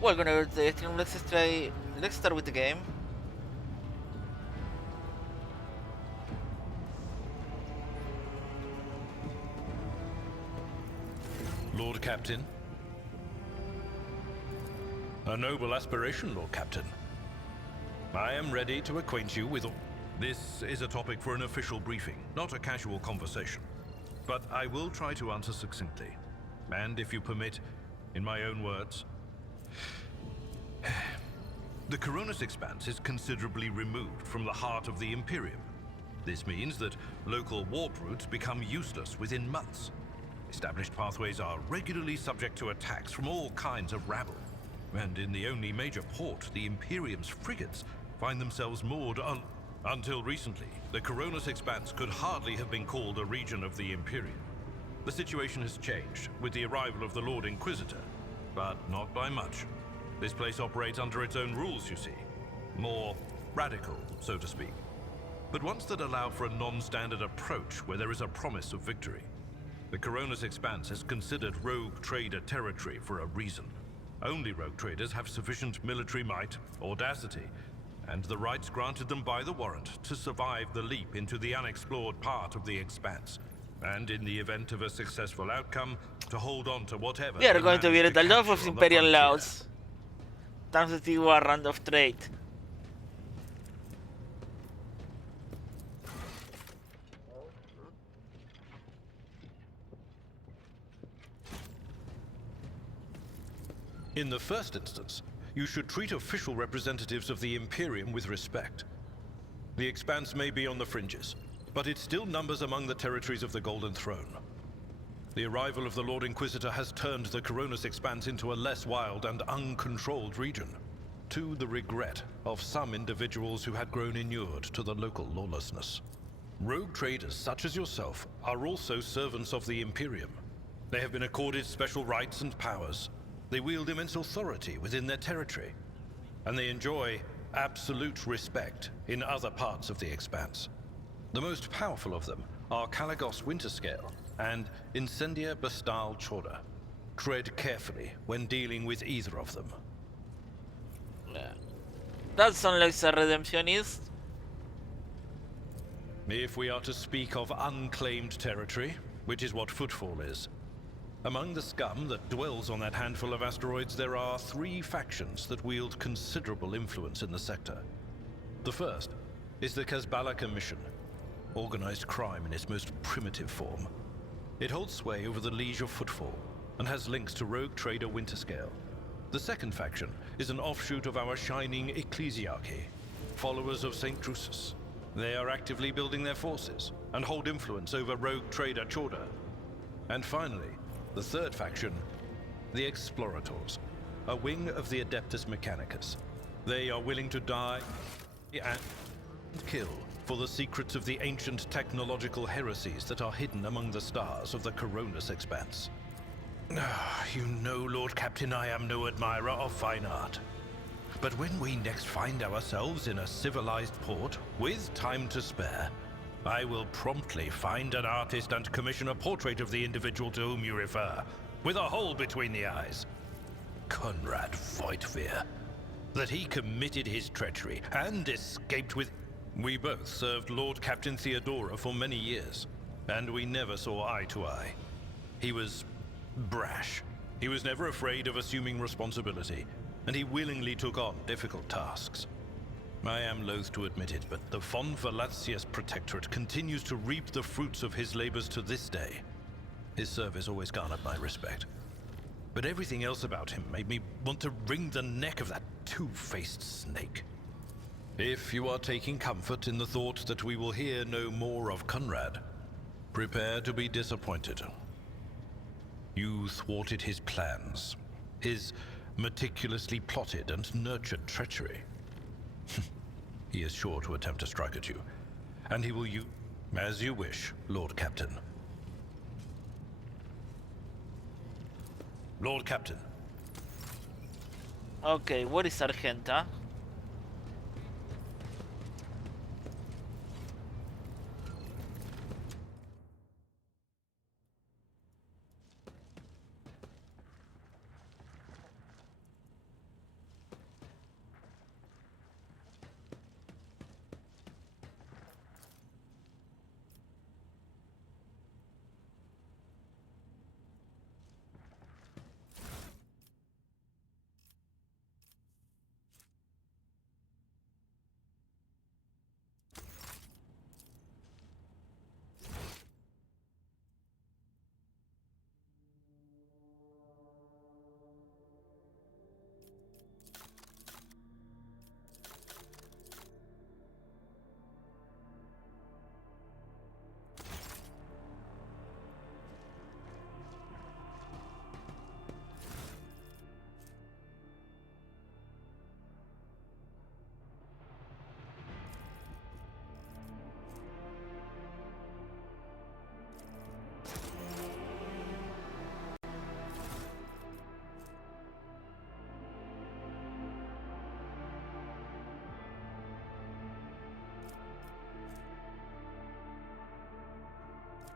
Welcome to the stream. Let's start with the game. Lord Captain. A noble aspiration, Lord Captain. I am ready to acquaint you with all... This is a topic for an official briefing, not a casual conversation. But I will try to answer succinctly. And if you permit, in my own words... The Coronis Expanse is considerably removed from the heart of the Imperium. This means that local warp routes become useless within months. Established pathways are regularly subject to attacks from all kinds of rabble. And in the only major port, the Imperium's frigates find themselves moored until recently, the Coronis Expanse could hardly have been called a region of the Imperium. The situation has changed with the arrival of the Lord Inquisitor, but not by much. This place operates under its own rules, you see. More radical, so to speak. But ones that allow for a non-standard approach where there is a promise of victory. The Coronis Expanse is considered rogue trader territory for a reason. Only rogue traders have sufficient military might, audacity, and the rights granted them by the warrant to survive the leap into the unexplored part of the Expanse. And in the event of a successful outcome, to hold on to whatever. We are going to violate the law of Imperial laws. Thanks to the warrant of trade. In the first instance, you should treat official representatives of the Imperium with respect. The Expanse may be on the fringes, but it still numbers among the territories of the Golden Throne. The arrival of the Lord Inquisitor has turned the Coronis Expanse into a less wild and uncontrolled region, to the regret of some individuals who had grown inured to the local lawlessness. Rogue traders such as yourself are also servants of the Imperium. They have been accorded special rights and powers. They wield immense authority within their territory, and they enjoy absolute respect in other parts of the Expanse. The most powerful of them are Caligos Winterscale and Incendia Bastal Chorda. Tread carefully when dealing with either of them. That sounds like a redemptionist. If we are to speak of unclaimed territory, which is what Footfall is, among the scum that dwells on that handful of asteroids, there are 3 factions that wield considerable influence in the sector. The first is the Kazbala Commission, organized crime in its most primitive form. It holds sway over the Liege of Footfall and has links to rogue trader Winterscale. The second faction is an offshoot of our shining ecclesiarchy, followers of St. Drusus. They are actively building their forces and hold influence over rogue trader Chorda. And finally, the third faction, the Explorators, a wing of the Adeptus Mechanicus. They are willing to die and kill for the secrets of the ancient technological heresies that are hidden among the stars of the Coronis Expanse. You know, Lord Captain, I am no admirer of fine art. But when we next find ourselves in a civilized port, with time to spare, I will promptly find an artist and commission a portrait of the individual to whom you refer, with a hole between the eyes. Conrad Voigtveer. That he committed his treachery and escaped with... We both served Lord Captain Theodora for many years, and we never saw eye to eye. He was brash. He was never afraid of assuming responsibility, and he willingly took on difficult tasks. I am loath to admit it, but the von Velatius Protectorate continues to reap the fruits of his labors to this day. His service always garnered my respect. But everything else about him made me want to wring the neck of that two-faced snake. If you are taking comfort in the thought that we will hear no more of Conrad, prepare to be disappointed. You thwarted his plans, his meticulously plotted and nurtured treachery. He is sure to attempt to strike at you, and he will use... As you wish, Lord Captain. Lord Captain. Okay, what is Argenta?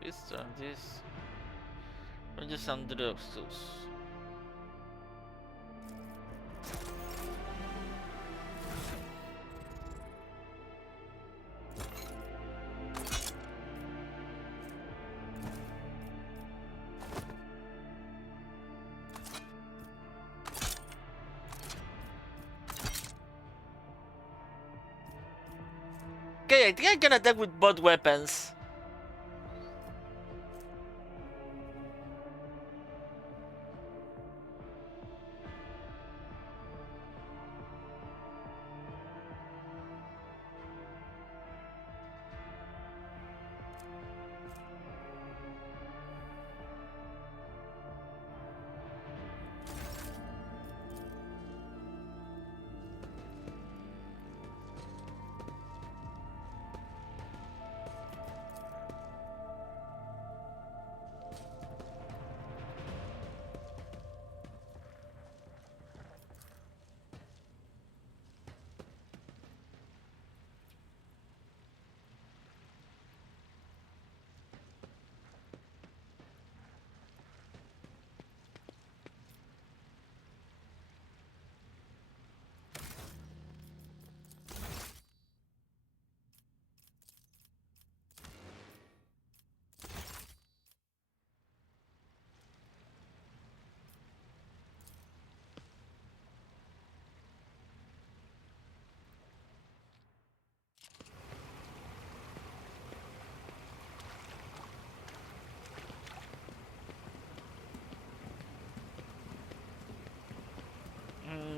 Piston, this. Or just under the tools. Okay, I think I can attack with both weapons.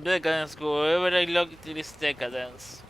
Decadence, whoever I look it is decadence.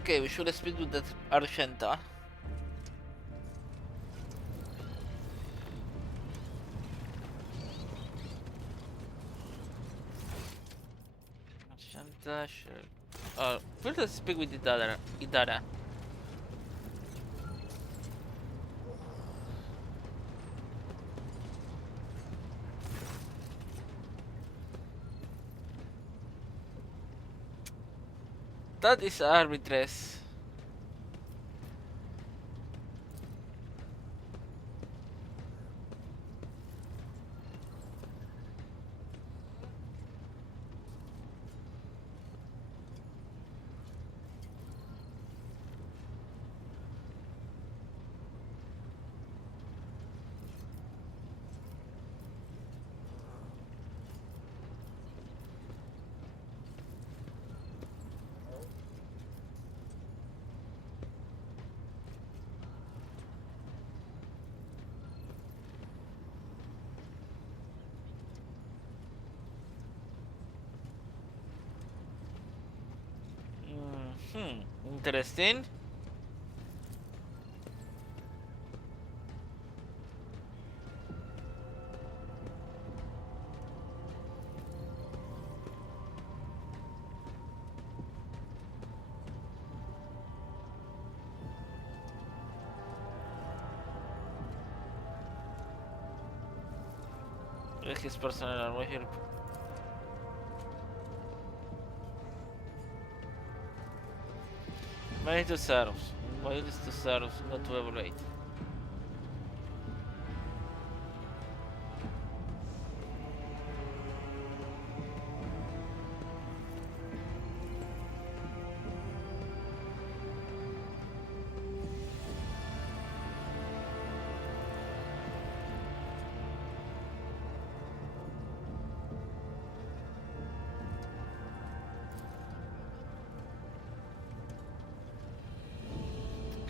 Okay, we should speak with that Argenta. Argenta, sure. First speak with Idara. That is arbitress. Interesting. His personal armor here. Manage to serves. Manage to serves, not to evaluate.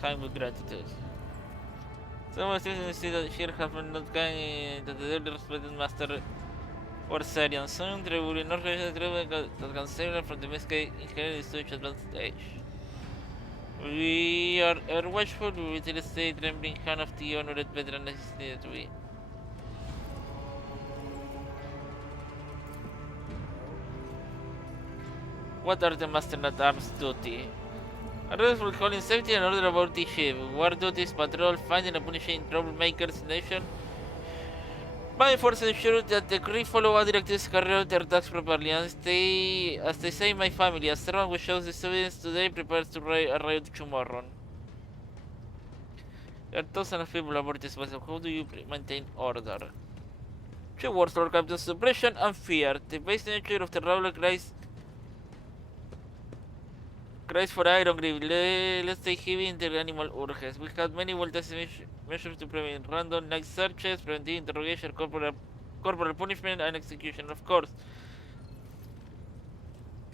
Kind with gratitude. Some students see that here have not kind that the dearly respected master or Syrian son, they will not recognize that can save them from the mistake inherent in such advanced age. We are ever watchful, we will still stay trembling hand of the honored veteran as is needed to be. What are the master at arms duty? Orders for calling safety and order about the ship. War duties, patrol, finding and punishing troublemakers in the nation. My force ensure that the crew follow all directives, carry out their tasks properly, and stay, as they say, my family. A servant who shows this evidence today prepares to arrive tomorrow. There are thousands of people aboard this vessel. How do you maintain order? Two words, Lord Captain: suppression and fear. The base nature of the Raul cries for iron grip. Let's take heavy in the animal urges. We have many well-tested measures to prevent random night searches, preventive interrogation, corporal punishment, and execution, of course.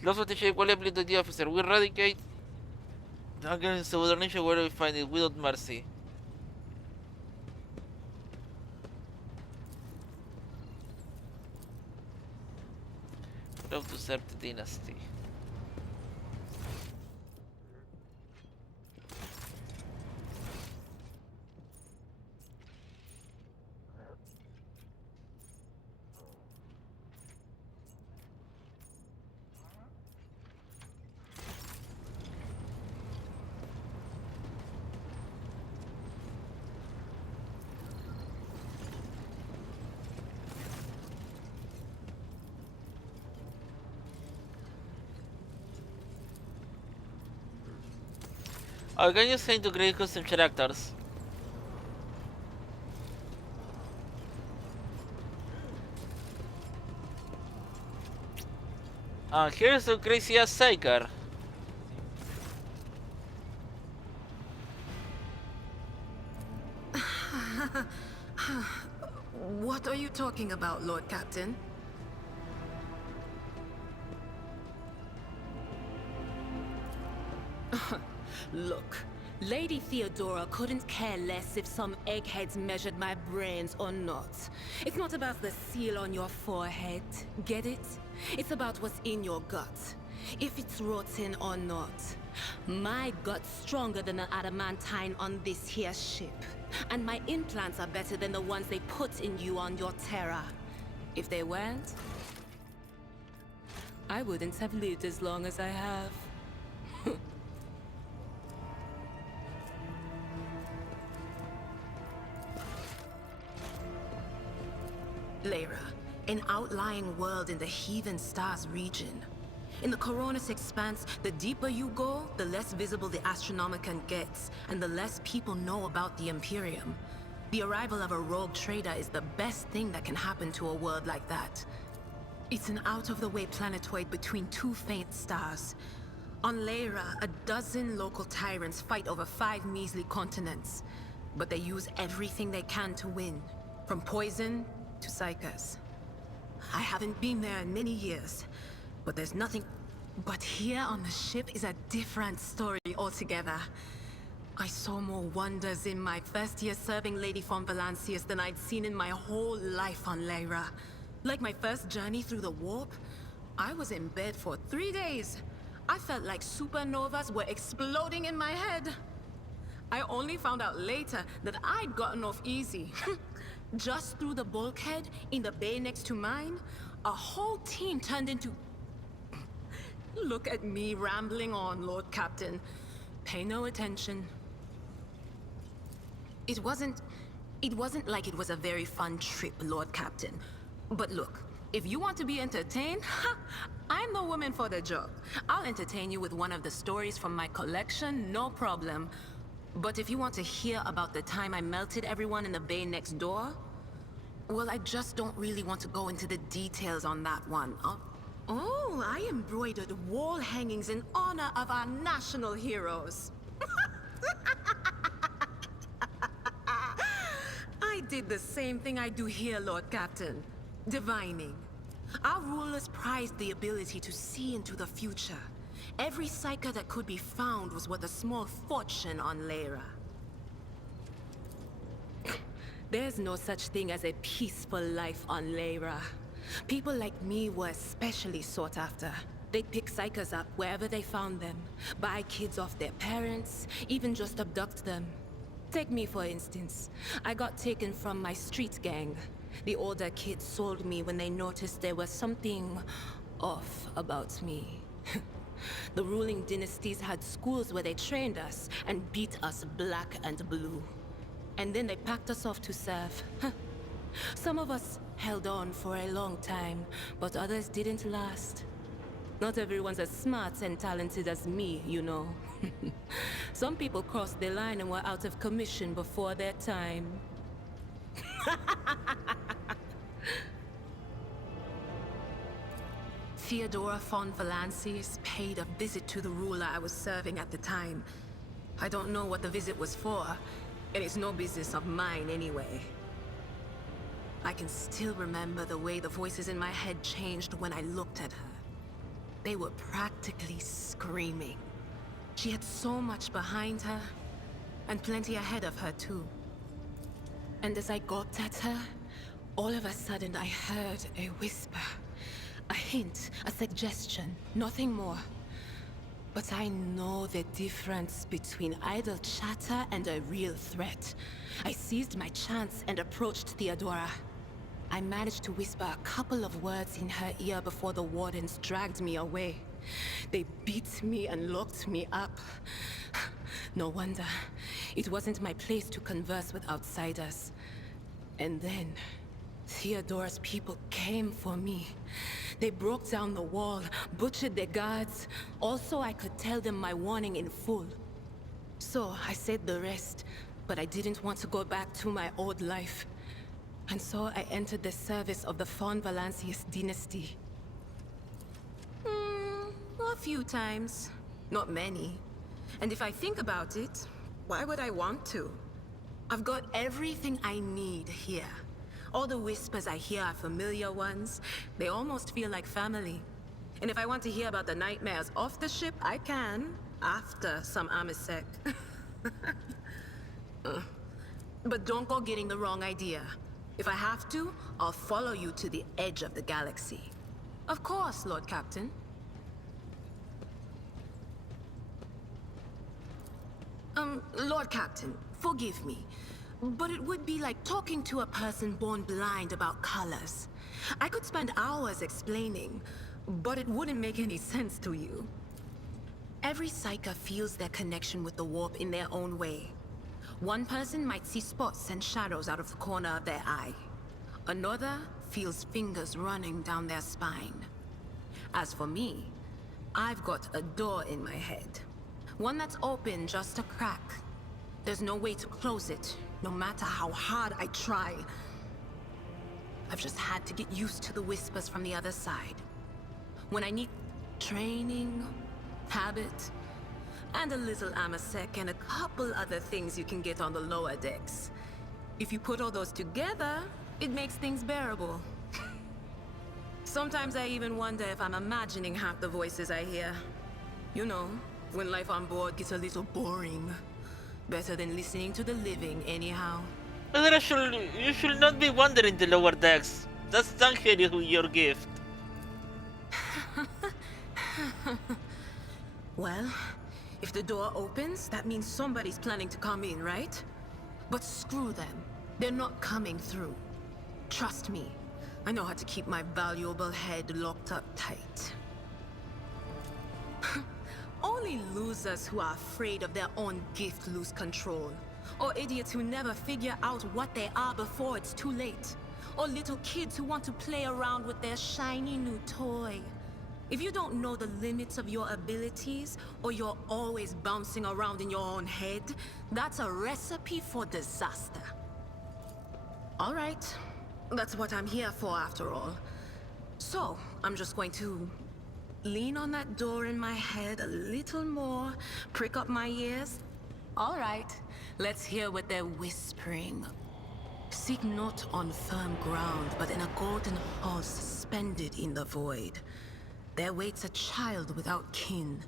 Loss of the shape, quality to the officer. We eradicate hunger and subordination where we find it, without mercy. Love to serve the dynasty. Can you say to create custom characters? Here's the crazy ass Psyker. What are you talking about, Lord Captain? Look, Lady Theodora couldn't care less if some eggheads measured my brains or not. It's not about the seal on your forehead, get it? It's about what's in your gut, if it's rotten or not. My gut's stronger than the adamantine on this here ship. And my implants are better than the ones they put in you on your Terra. If they weren't, I wouldn't have lived as long as I have. Lyra, an outlying world in the Heathen Stars region. In the Coronis Expanse, the deeper you go, the less visible the Astronomicon gets, and the less people know about the Imperium. The arrival of a rogue trader is the best thing that can happen to a world like that. It's an out-of-the-way planetoid between two faint stars. On Lyra, a dozen local tyrants fight over 5 measly continents. But they use everything they can to win, from poison to psychers. I haven't been there in many years, but there's nothing... But here on the ship is a different story altogether. I saw more wonders in my first year serving Lady von Valancius than I'd seen in my whole life on Lyra. Like my first journey through the warp, I was in bed for 3 days. I felt like supernovas were exploding in my head. I only found out later that I'd gotten off easy. Just through the bulkhead in the bay next to mine, a whole team turned into... Look at me rambling on, Lord Captain. Pay no attention. It wasn't like it was a very fun trip, Lord Captain. But look, if you want to be entertained, I'm the woman for the job. I'll entertain you with one of the stories from my collection, no problem. But if you want to hear about the time I melted everyone in the bay next door, well, I just don't really want to go into the details on that one. Oh, I embroidered wall hangings in honor of our national heroes. I did the same thing I do here, Lord Captain. Divining. Our rulers prized the ability to see into the future. Every psyker that could be found was worth a small fortune on Lyra. There's no such thing as a peaceful life on Lyra. People like me were especially sought after. They'd pick psychers up wherever they found them, buy kids off their parents, even just abduct them. Take me for instance. I got taken from my street gang. The older kids sold me when they noticed there was something off about me. The ruling dynasties had schools where they trained us and beat us black and blue. And then they packed us off to serve. Some of us held on for a long time, but others didn't last. Not everyone's as smart and talented as me, you know. Some people crossed the line and were out of commission before their time. Theodora von Valances paid a visit to the ruler I was serving at the time. I don't know what the visit was for, and it's no business of mine anyway. I can still remember the way the voices in my head changed when I looked at her. They were practically screaming. She had so much behind her, and plenty ahead of her too. And as I gawped at her, all of a sudden I heard a whisper. A hint, a suggestion, nothing more. But I know the difference between idle chatter and a real threat. I seized my chance and approached Theodora. I managed to whisper a couple of words in her ear before the wardens dragged me away. They beat me and locked me up. No wonder. It wasn't my place to converse with outsiders. And then, Theodora's people came for me. They broke down the wall, butchered the guards, also I could tell them my warning in full. So I said the rest, but I didn't want to go back to my old life. And so I entered the service of the von Valances dynasty. A few times. Not many. And if I think about it, why would I want to? I've got everything I need here. All the whispers I hear are familiar ones. They almost feel like family. And if I want to hear about the nightmares off the ship, I can. After some Amisec. But don't go getting the wrong idea. If I have to, I'll follow you to the edge of the galaxy. Of course, Lord Captain. Lord Captain, forgive me. But it would be like talking to a person born blind about colors. I could spend hours explaining, but it wouldn't make any sense to you. Every psyker feels their connection with the warp in their own way. One person might see spots and shadows out of the corner of their eye. Another feels fingers running down their spine. As for me, I've got a door in my head. One that's open just a crack. There's no way to close it, no matter how hard I try. I've just had to get used to the whispers from the other side. When I need training, habit, and a little Amisec and a couple other things you can get on the lower decks. If you put all those together, it makes things bearable. Sometimes I even wonder if I'm imagining half the voices I hear. You know, when life on board gets a little boring. Better than listening to the living, anyhow. But you should not be wandering the lower decks. That's actually your gift. Well, if the door opens, that means somebody's planning to come in, right? But screw them. They're not coming through. Trust me, I know how to keep my valuable head locked up tight. Only losers who are afraid of their own gift lose control. Or idiots who never figure out what they are before it's too late. Or little kids who want to play around with their shiny new toy. If you don't know the limits of your abilities, or you're always bouncing around in your own head, that's a recipe for disaster. Alright, that's what I'm here for after all. So, I'm just going to lean on that door in my head a little more, prick up my ears. Alright, let's hear what they're whispering. Seek not on firm ground, but in a golden hall suspended in the void. There waits a child without kin,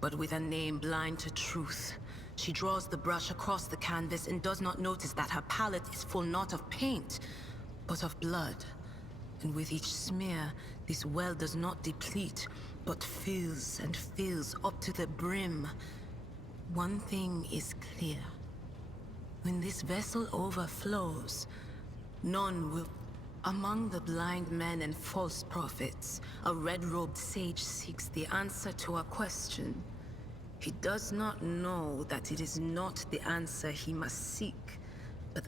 but with a name blind to truth. She draws the brush across the canvas and does not notice that her palette is full not of paint, but of blood. And with each smear, this well does not deplete, but fills and fills up to the brim. One thing is clear. When this vessel overflows, none will... Among the blind men and false prophets, a red-robed sage seeks the answer to a question. He does not know that it is not the answer he must seek, but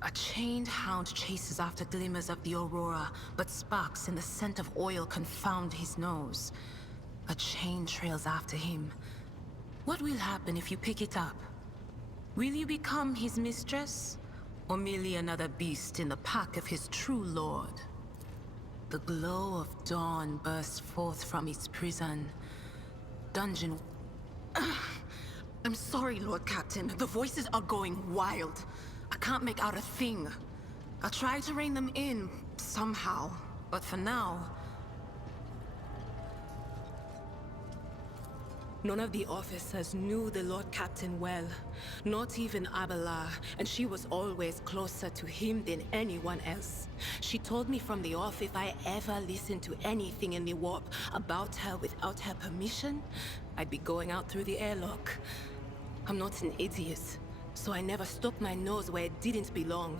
a chained hound chases after glimmers of the aurora, but sparks and the scent of oil confound his nose. A chain trails after him. What will happen if you pick it up? Will you become his mistress? Or merely another beast in the pack of his true lord? The glow of dawn bursts forth from its prison. Dungeon... I'm sorry, Lord Captain. The voices are going wild. I can't make out a thing. I'll try to rein them in, somehow. But for now... None of the officers knew the Lord Captain well. Not even Abelard, and she was always closer to him than anyone else. She told me from the off if I ever listened to anything in the warp about her without her permission, I'd be going out through the airlock. I'm not an idiot, so I never stuck my nose where it didn't belong.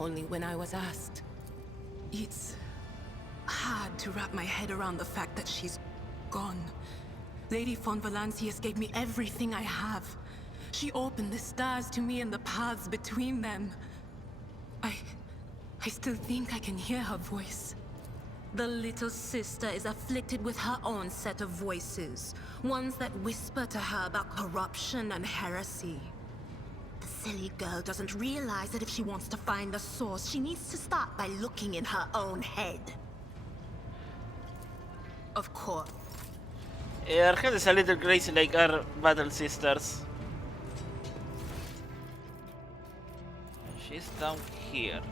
Only when I was asked. It's hard to wrap my head around the fact that she's gone. Lady von Valancius gave me everything I have. She opened the stars to me and the paths between them. I still think I can hear her voice. The little sister is afflicted with her own set of voices. Ones that whisper to her about corruption and heresy. The silly girl doesn't realize that if she wants to find the source, she needs to start by looking in her own head. Of course. Arcade is a little crazy like our battle sisters. She's down here.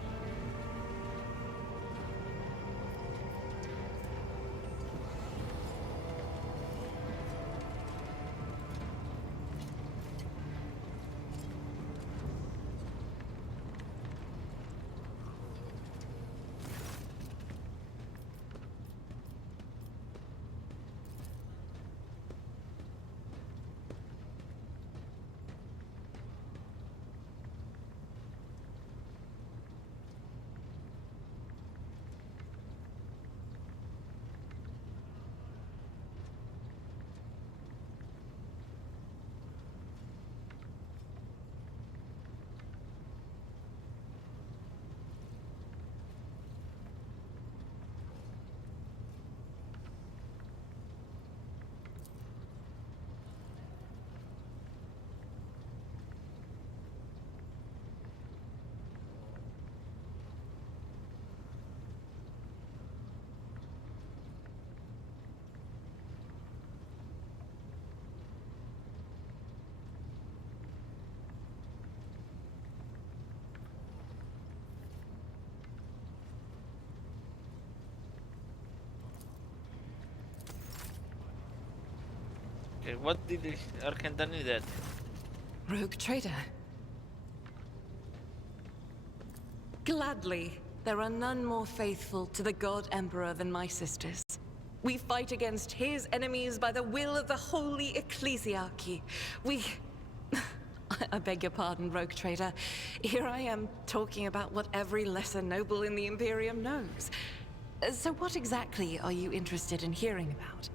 Okay, what did Arcane need that? Rogue trader. Gladly. There are none more faithful to the God Emperor than my sisters. We fight against his enemies by the will of the Holy Ecclesiarchy. We... I beg your pardon, Rogue Trader. Here I am talking about what every lesser noble in the Imperium knows. So what exactly are you interested in hearing about?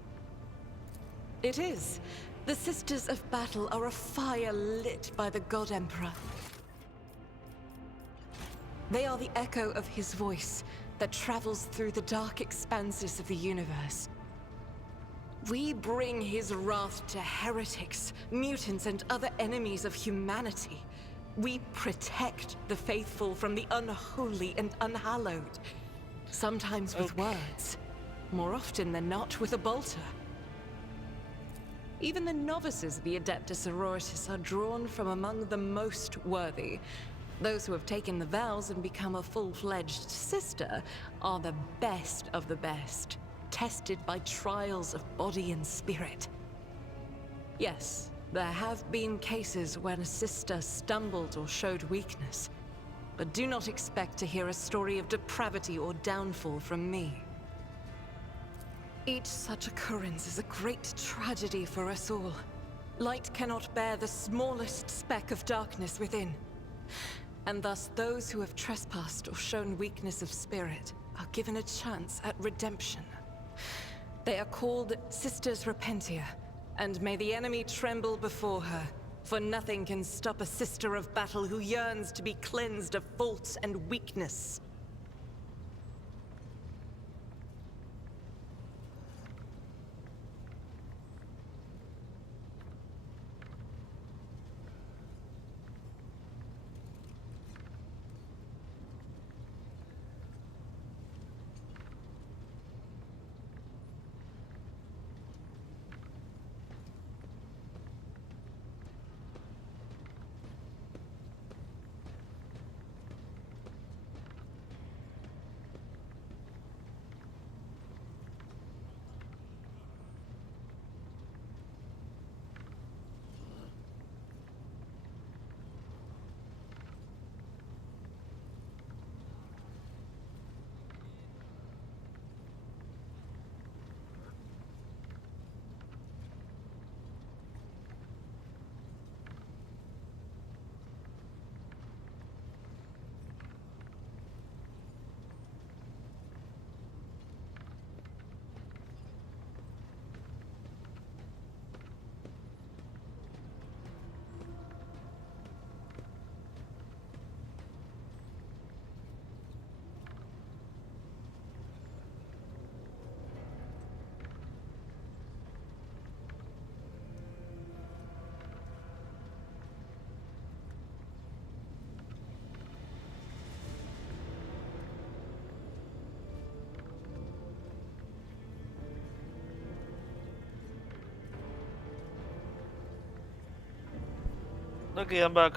It is. The Sisters of Battle are a fire lit by the God Emperor. They are the echo of his voice that travels through the dark expanses of the universe. We bring his wrath to heretics, mutants, and other enemies of humanity. We protect the faithful from the unholy and unhallowed. Sometimes with words, more often than not with a bolter. Even the novices of the Adeptus Sororitas are drawn from among the most worthy. Those who have taken the vows and become a full-fledged sister are the best of the best, tested by trials of body and spirit. Yes, there have been cases when a sister stumbled or showed weakness, but do not expect to hear a story of depravity or downfall from me. Each such occurrence is a great tragedy for us all. Light cannot bear the smallest speck of darkness within. And thus those who have trespassed or shown weakness of spirit are given a chance at redemption. They are called Sisters Repentia, and may the enemy tremble before her, for nothing can stop a sister of battle who yearns to be cleansed of faults and weakness. Okay, I'm back.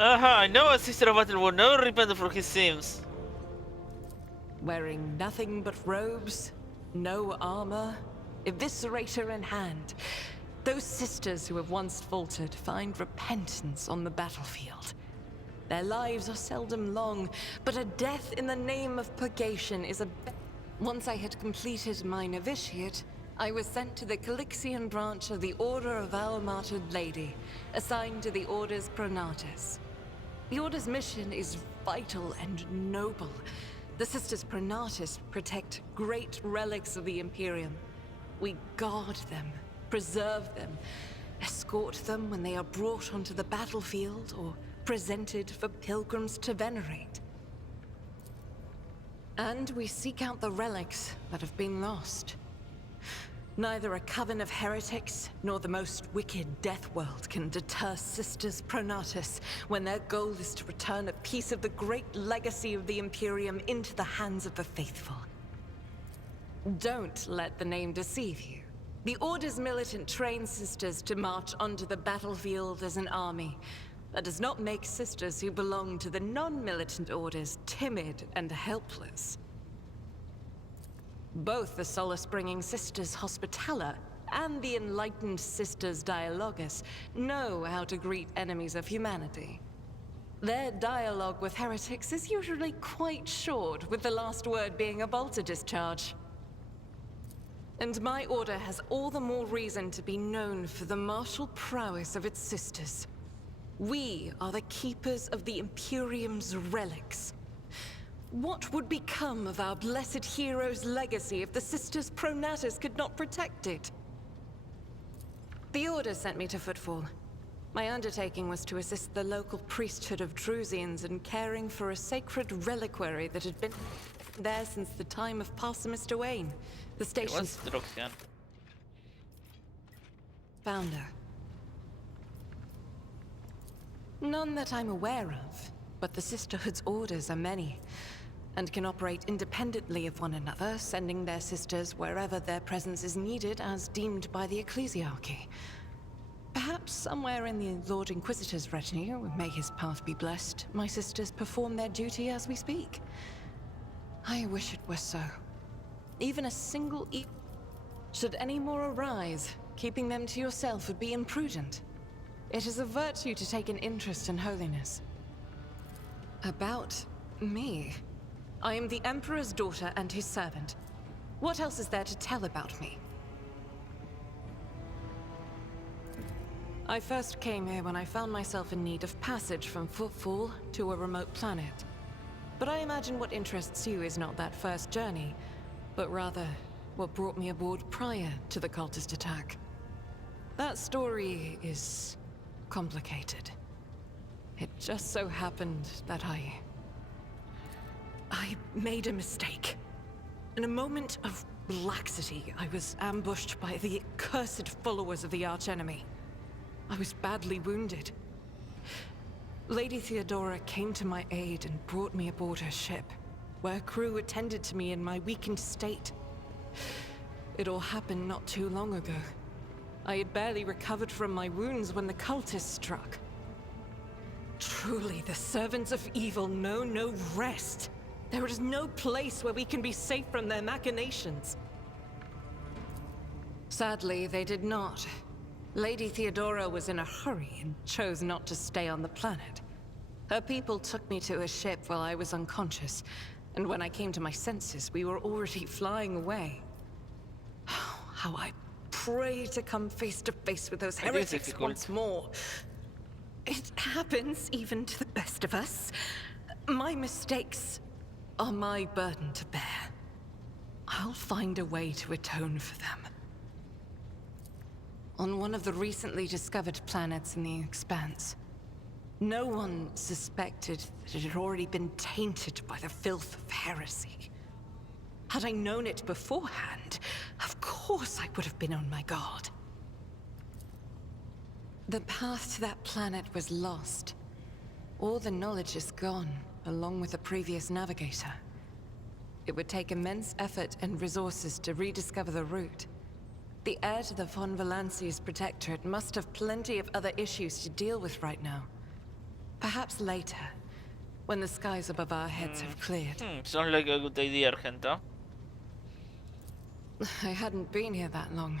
Aha, I know a sister of battle will never repent from his sins. Wearing nothing but robes, no armor, eviscerator in hand, those sisters who have once faltered find repentance on the battlefield. Their lives are seldom long, but a death in the name of purgation is a... Once I had completed my novitiate, I was sent to the Calixian branch of the Order of Our Martyred Lady, assigned to the Order's Pronatus. The Order's mission is vital and noble. The Sisters Pronatus protect great relics of the Imperium. We guard them, preserve them, escort them when they are brought onto the battlefield or presented for pilgrims to venerate. And we seek out the relics that have been lost. Neither a coven of heretics nor the most wicked death world can deter Sisters Pronatus when their goal is to return a piece of the great legacy of the Imperium into the hands of the faithful. Don't let the name deceive you. The Order's militant train sisters to march onto the battlefield as an army. That does not make sisters who belong to the non-militant orders timid and helpless. Both the solace-bringing Sisters Hospitaller and the enlightened Sisters Dialogus know how to greet enemies of humanity. Their dialogue with heretics is usually quite short, with the last word being a bolter discharge. And my order has all the more reason to be known for the martial prowess of its sisters. We are the keepers of the Imperium's relics. What would become of our blessed hero's legacy if the Sisters Pronatus could not protect it? The Order sent me to Footfall. My undertaking was to assist the local priesthood of Drusians in caring for a sacred reliquary that had been there since the time of Parsimus Duane, the station's founder. None that I'm aware of, but the Sisterhood's orders are many, and can operate independently of one another, sending their sisters wherever their presence is needed as deemed by the Ecclesiarchy. Perhaps somewhere in the Lord Inquisitor's retinue, may his path be blessed, my sisters perform their duty as we speak. I wish it were so. Even a single should any more arise, keeping them to yourself would be imprudent. It is a virtue to take an interest in holiness. About me? I am the Emperor's daughter and his servant. What else is there to tell about me? I first came here when I found myself in need of passage from Footfall to a remote planet. But I imagine what interests you is not that first journey, but rather what brought me aboard prior to the cultist attack. That story is complicated. It just so happened that I made a mistake. In a moment of laxity, I was ambushed by the accursed followers of the archenemy. I was badly wounded. Lady Theodora came to my aid and brought me aboard her ship, where crew attended to me in my weakened state. It all happened not too long ago. I had barely recovered from my wounds when the cultists struck. Truly, the servants of evil know no rest. There is no place where we can be safe from their machinations. Sadly, they did not. Lady Theodora was in a hurry and chose not to stay on the planet. Her people took me to a ship while I was unconscious, and when I came to my senses, we were already flying away. How I pray to come face to face with those heretics once more. It happens even to the best of us. My mistakes are my burden to bear. I'll find a way to atone for them. On one of the recently discovered planets in the Expanse, no one suspected that it had already been tainted by the filth of heresy. Had I known it beforehand, of course I would have been on my guard. The path to that planet was lost. All the knowledge is gone, along with the previous navigator. It would take immense effort and resources to rediscover the route. The heir to the von Valanci's protectorate must have plenty of other issues to deal with right now. Perhaps later, when the skies above our heads have cleared. Sounds like a good idea, Argenta. I hadn't been here that long.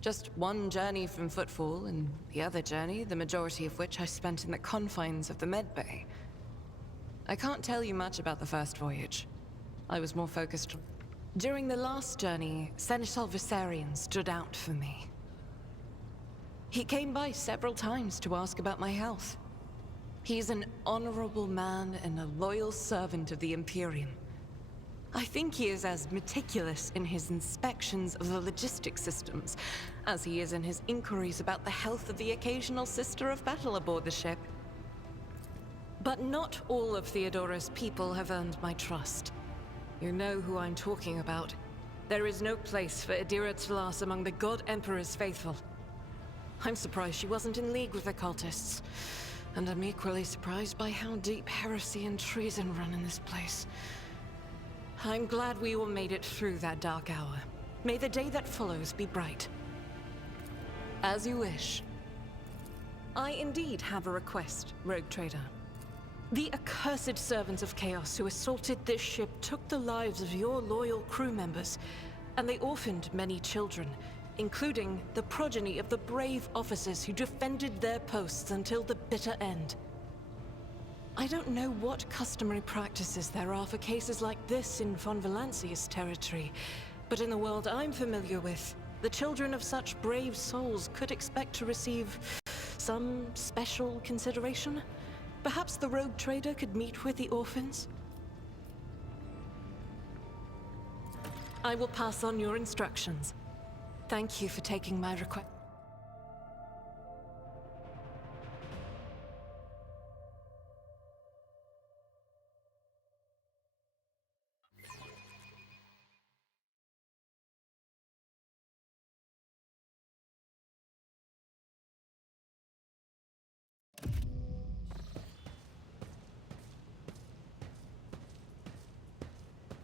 Just one journey from Footfall, and the other journey, the majority of which I spent in the confines of the Medbay. I can't tell you much about the first voyage. I was more focused. During the last journey, Seneschal Viserion stood out for me. He came by several times to ask about my health. He's an honorable man and a loyal servant of the Imperium. I think he is as meticulous in his inspections of the logistics systems as he is in his inquiries about the health of the occasional sister of battle aboard the ship. But not all of Theodora's people have earned my trust. You know who I'm talking about. There is no place for Adira Tlas among the God Emperor's faithful. I'm surprised she wasn't in league with the cultists. And I'm equally surprised by how deep heresy and treason run in this place. I'm glad we all made it through that dark hour. May the day that follows be bright. As you wish. I indeed have a request, Rogue Trader. The accursed servants of Chaos who assaulted this ship took the lives of your loyal crew members, and they orphaned many children, including the progeny of the brave officers who defended their posts until the bitter end. I don't know what customary practices there are for cases like this in Von Valancius territory, but in the world I'm familiar with, the children of such brave souls could expect to receive some special consideration. Perhaps the rogue trader could meet with the orphans? I will pass on your instructions. Thank you for taking my request.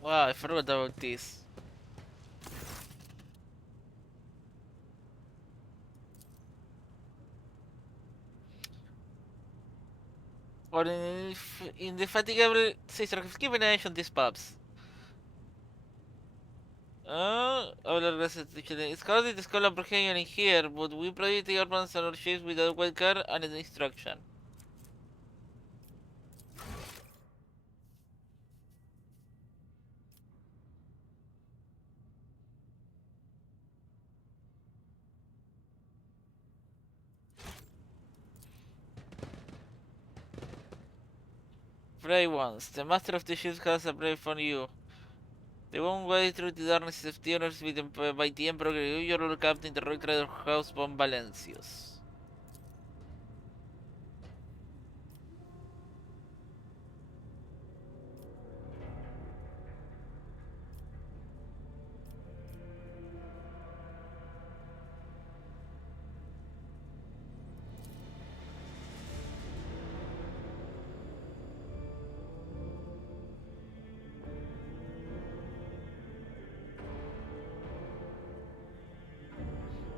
Wow, I forgot about this. Or indefatigable sister, keep an eye on these pups. Hablar gracias to each other. It's crowded the school apprehension in here, but we protect the orphans and our ships without wild card and an instruction. Brave ones, the master of the ships has a brave for you. They won't way through the darkness of the honors by the Emperor, your Lord Captain, the Royal Trader House von Valancius.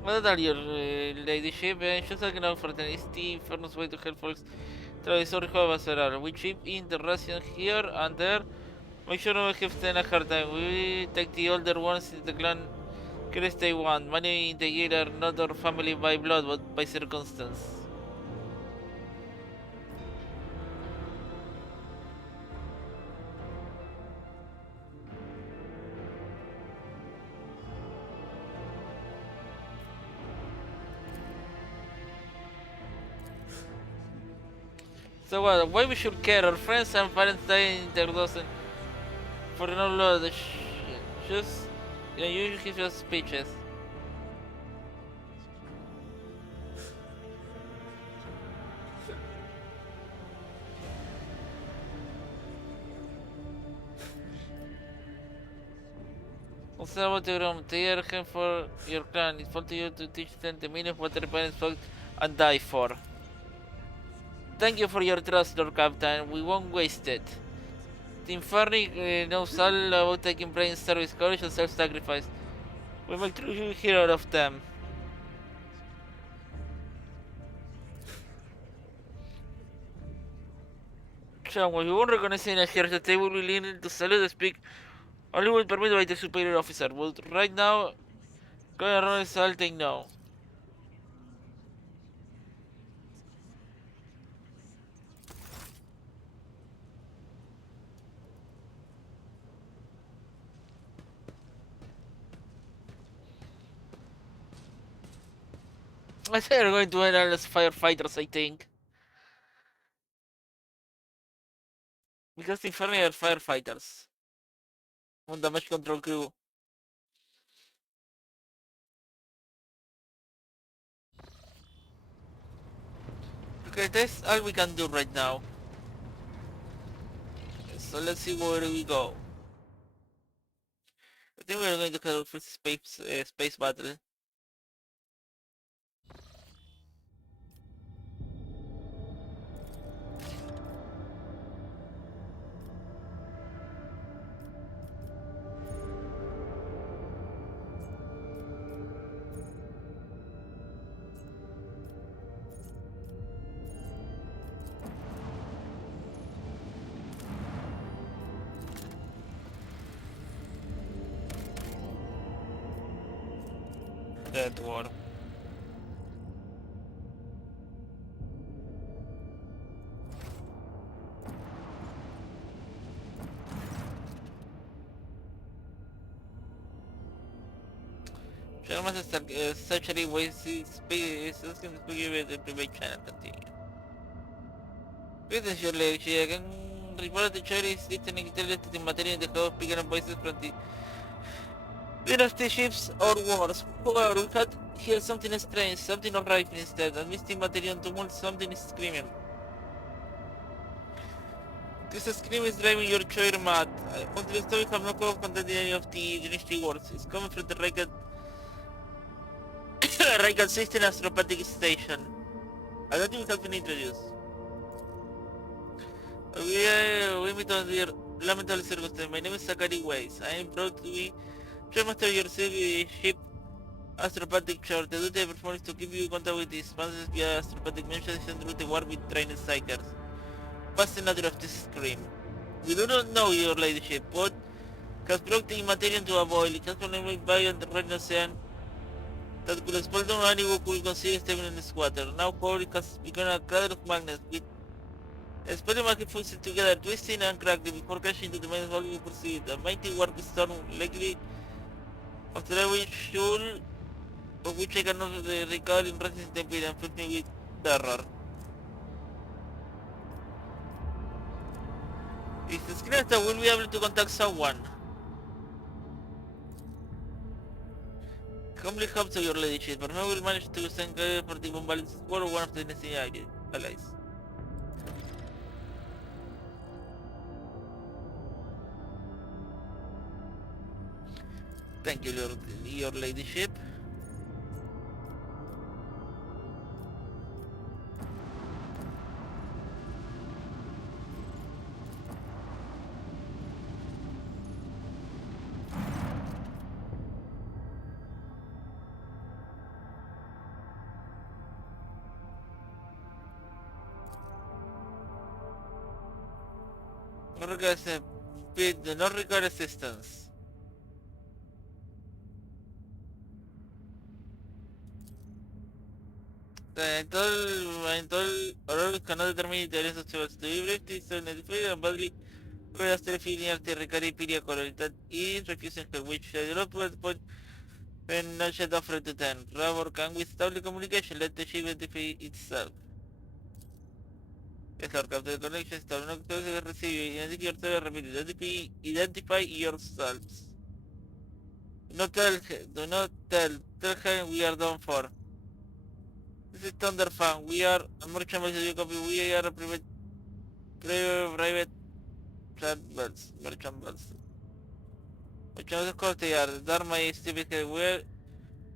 What are your ladyship? Just looking out for the easy furnace way to help folks try sorry how we chip in the ration here and there. Make sure we have a hard time. We take the older ones in the clan case they want. Many in the year are not our family by blood but by circumstance. So what? Why we should care? Our friends and parents die in their dozen for no law. Just you give your speeches. Also about your own, they are here for your clan. It's for you to teach them the meaning of what their parents fought and die for. Thank you for your trust, Lord Captain. We won't waste it. The Inferni knows all about taking brain service, courage, and self-sacrifice. We make true hero of them. So, when we won't recognize any here that they will be leaning to salute and speak only when permitted by the superior officer. But right now, going around is all they know. I think we're going to end as firefighters, I think. Because the Inferni are firefighters. On damage control crew. Okay, that's all we can do right now. So let's see where we go. I think we're going to head for space battle. That war. Chairman surgery was space asking to give it a private channel continue. Greetings, your lady. I can report the jury is written intelligent in material in the house speaking of voices from the dynasty ships or wars. However, we had here something strange, something of rife instead, and misty material tumult, something is screaming. This scream is driving your chair mad. Until the story have no contact in any of the dynasty wars. It's coming from the Regal System Astropathic Station. I don't think we have been introduced. We meet on the lamentable circumstance. My name is Zachary Weiss. I am proud to be Chairmaster of your ship Astropathic Chart. The duty I perform is to keep you in contact with the sponsors via Astropathic mentions through the war with trained psychers. What's the nature of this scream? We do not know, your ladyship. What has brought the material to a boil? It has been made by the red ocean that could expel down anyone who could consider stepping in this water. Now, however, it has become a cradle of magnets with a spelling market forces together, twisting and cracking before crashing into the main volume of pursuit. A mighty warp storm, likely of the which should, of which I cannot recall in recent temper and filled me with terror. If the screenwriter will be able to contact someone. Humbly hope to your ladyship, but maybe we'll manage to send for the bombardment war of one of the necessary allies. Thank you, your ladyship. Do not require assistance. I told Aurora cannot determine the areas of chevals. To be brief, this is identified and badly whereas terrifying near the Recari Piria colony that is refusing her, which I do not put point when not yet offered to 10. Rather, can with stable communication let the ship identify itself. Yes, Lord, after the connection stop, no to receive, identify yourself, repeat, identify yourselves. Do not tell her we are done for. This is Thunderfang, we are a merchant message copy, we are a private merchant bells. Merchant of course they are, Dharma is typical, where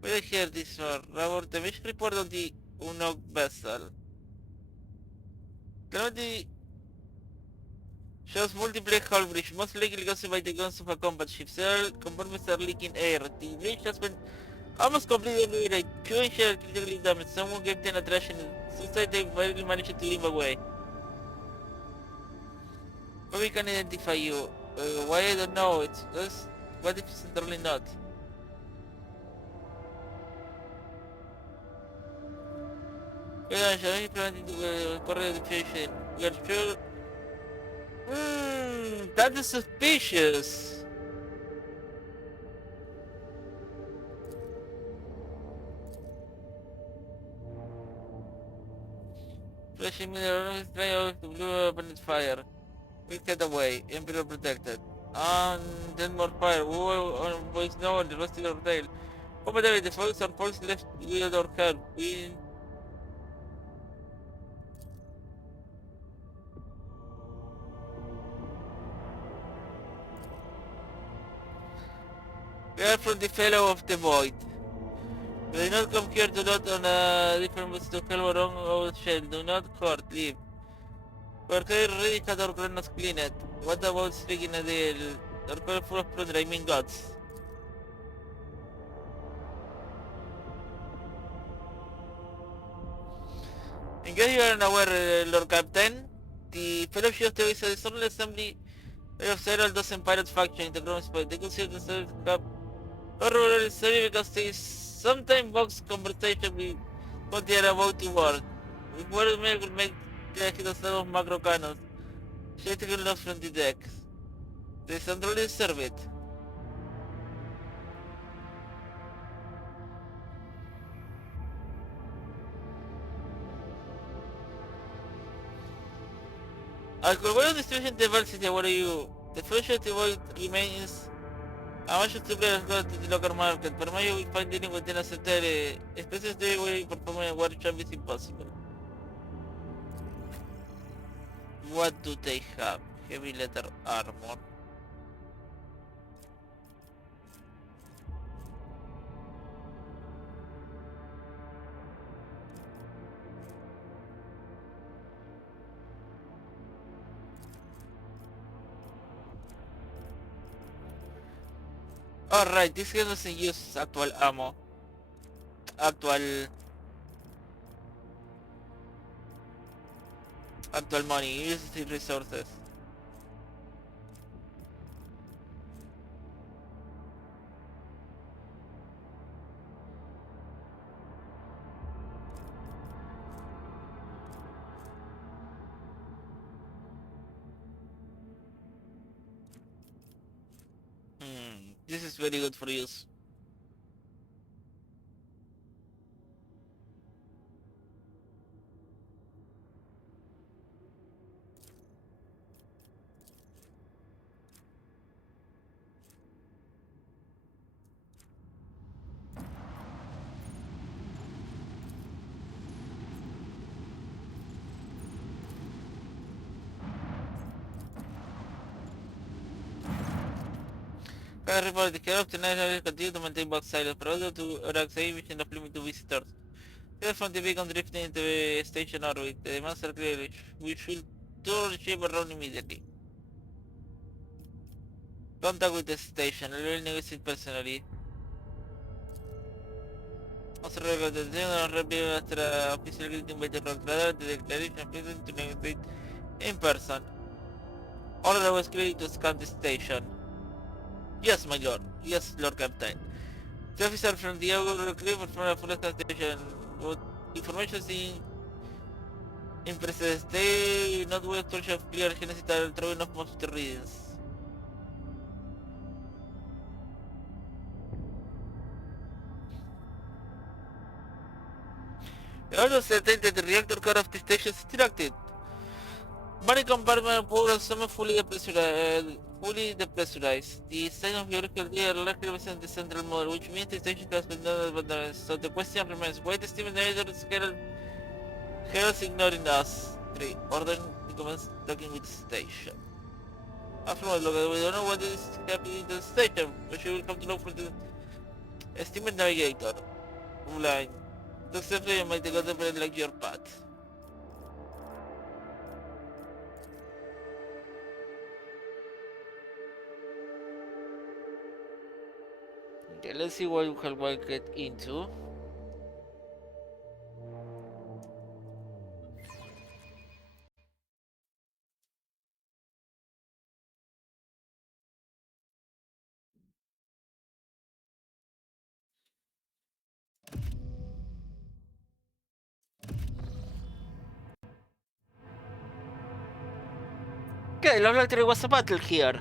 I hear this for, Robert, the mission report of the Unok vessel. Clemente shows multiple hull bridge, most likely caused by the guns of a combat ship. Several compartments are leaking air. The bridge has been almost completely obliterated. Few injured critically damaged. Someone gave 10 a trash and suicide they barely managed to leave away. But we can identify you. Why I don't know. It's just, what if it's entirely not? Yeah, shall I plan to correct the situation? We are sure. That is suspicious. Flashing mirror is dry off the blue open its fire. We get away, Imperial protected. And then more fire. We will voice now and the rest of our tail. Over there, the fogs and force left without our help. We are from the Fellow of the Void. We did not come here to load on a different bus to help our own old shell. Do not hurt, leave. We are here already had our chronos cleaned. What about speaking a deal? Our car full of plunder, I mean gods. In case you are unaware, Lord Captain, the Fellowship of the Void is a disorderly assembly of several dozen pirate factions in the ground space. They consider themselves to have no ruler necessarily because they Sometime Vox conversation with what they are about to work. If one man could make the exit of macro cannons, shooting lost from the decks. They centrally serve it. Al cultivar distribution diversity, what are you? The future void remains a much superior to the local market, but maybe we find dealing with unacceptable species the way performing a workshop is impossible. What do they have? Heavy leather armor. Alright, this guy doesn't use actual ammo. Actual money, he uses his resources. This is very good for use. Cada report the care of the night will continue to maintain box silence, but also to relax vision of limit to visitors. Here from the beacon drifting into the station orbit, the demands are clear. We should turn ship around immediately. Contact with the station, I will negotiate personally. Also record the general review after official greeting by the radar, the declaration present to negotiate in person. Order was clear to scan the station. Yes, my lord. Yes, Lord Captain. The officer from the Augur retrieved from the forest station what information seen impresses they not well to of clear genocital throwing of monster readings. The order stated that the reactor core of the station is still active. Many compartment powers some fully depressurized. The sign of geological layer likely represents the central model, which means the station has been not abandoned. So the question remains, why the steam generator is Herald's ignoring us? 3. Order to commence talking with the station. Afterwards, look, we don't know what is happening to the station, but you will come to know from the estimated navigator. Line. Looks like you might go the bread like your path. Okay, let's see what we can get into. Okay, looks like there was a battle here.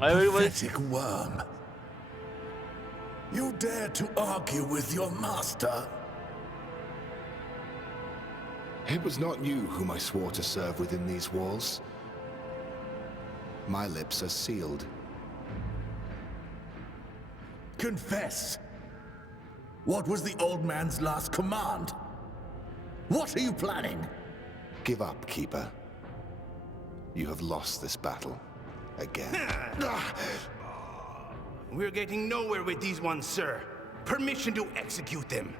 Pathetic worm. You dare to argue with your master? It was not you whom I swore to serve within these walls. My lips are sealed. Confess. What was the old man's last command? What are you planning? Give up, Keeper. You have lost this battle. Again. We're getting nowhere with these ones, sir. Permission to execute them.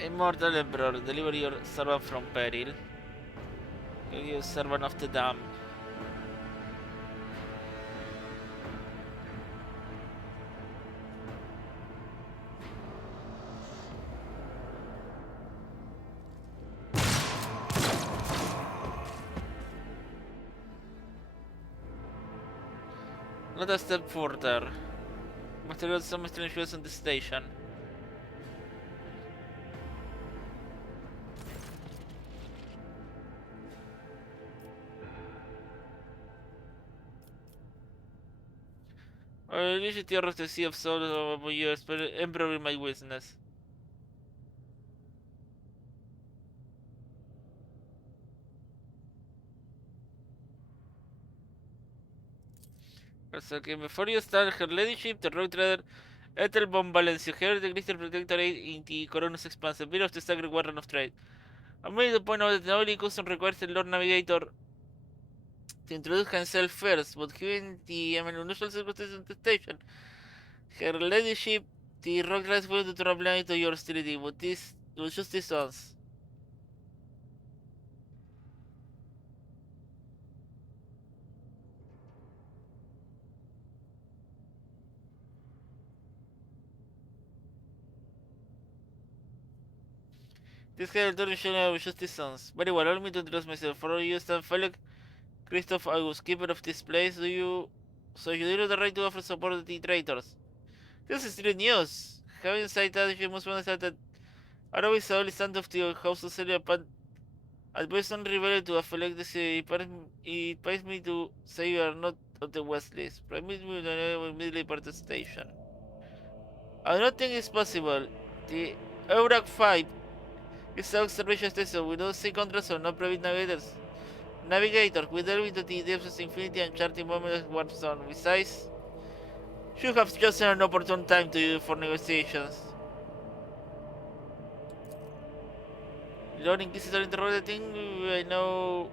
Immortal Emperor, deliver your servant from peril. Give you servant of the damned. Not a step further. Must have got some strange news on the station. I usually tear off the sea of souls over years, but Emperor in my witness. Okay, before you start her ladyship, the road trader Ethelbom Valencia, here the Crystal Protectorate in the Coronus Expanse, a bit of the Sacred Warden of Trade. I made the point out that the only custom requires the Lord Navigator to introduce himself first, but given the unusual circumstances of the station, her ladyship, the rock rise will to reply to your hostility, but this was just this once. This guy will show just this once. Very well, allow me to introduce myself. For you, Stan Felix, Christoph August, keeper of this place, do you have the right to offer support to the traitors? This is real news. Having said that, you must understand that I always only stand of the house to sell upon advice on rebellion to affect the city. It pays me to say you are not on the west list. Permit me to immediately part the station. I don't think it's possible. The Eurak 5 is an observation station with no sea contracts or no private navigators. Navigator, we delve into the depths of infinity and charting moments of warp zone. Besides, you have chosen an opportune time for negotiations. Lord Inquisitor interrogated thing, I know.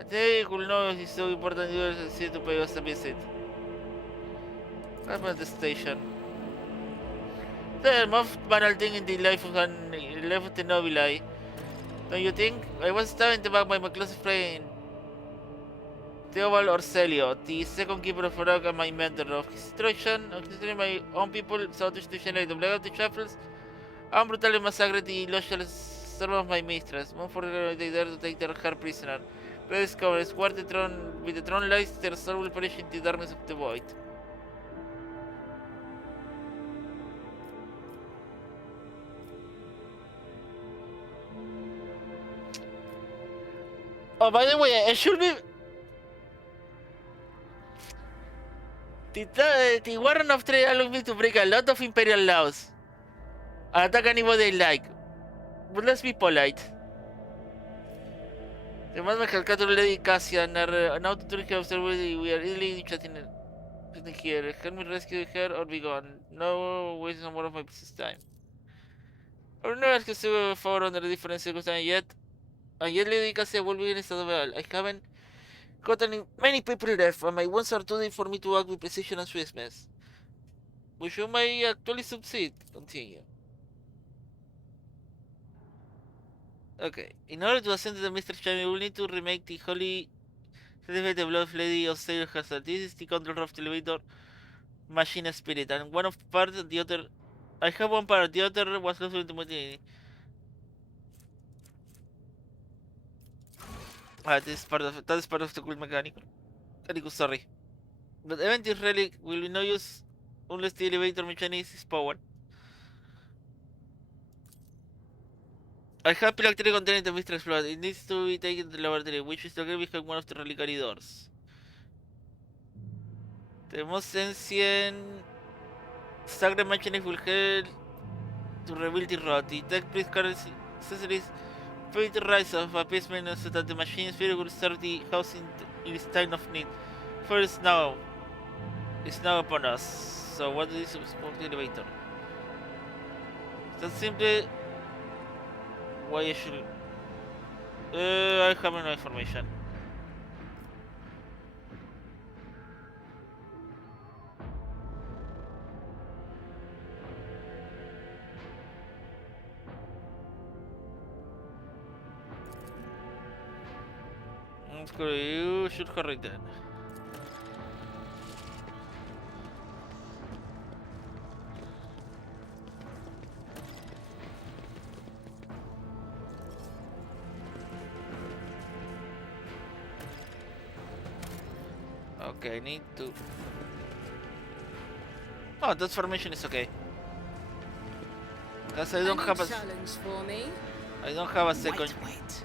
I think we'll know it's so important you see to pay us a visit. I'm at the station. The most banal thing in the life of the nobile. Don't you think? I was stabbed back by my closest friend, Theobald Orselio, the second keeper of Rock and my mentor. Of his instruction, considering my own people sought to generate the black of the shuffles, and brutally massacred the loyal servant of my mistress. More for they dare to take their heart prisoner. Rediscover, square the throne with the throne lights, their soul will perish in the darkness of the void. Oh, by the way, I should be. The Warden of Trade allows me to break a lot of Imperial laws and attack anybody I like. But let's be polite. The man has captured Lady Cassian and now to turn her observability. We are easily chatting here. Help me rescue her or be gone. No wasting more of my precious time. I will never ask you a favor under different circumstances yet. And yet Lady Cassian will be in state of well. I haven't gotten many people left, and my wounds are too deep for me to act with precision and swiftness. Which you may actually succeed. Continue. Okay. In order to ascend to the Mr. Chime, we will need to remake the holy certificate the blood of Lady of Sailor Hazard. This is the controller of the elevator machine spirit, and one of the parts, the other. I have one part, the other was lost into my. That is part of the cool mechanical. Sorry. But even this relic will be no use unless the elevator machine is powered. I have electric contained in the Mistress Blood. It needs to be taken to the laboratory, which is located behind one of the reliquary doors. The most ancient sacred machine will help to rebuild the rod. The tech priest carries accessories for the rise of appeasement so that the machine's spirit will serve the house in its time of need. For it's now upon us. So what is this the elevator? That's simply why I should. I have no information. You should correct that. Okay, I need to... Oh, that formation is okay. Because I don't have a... challenge for me. I don't have a second... White.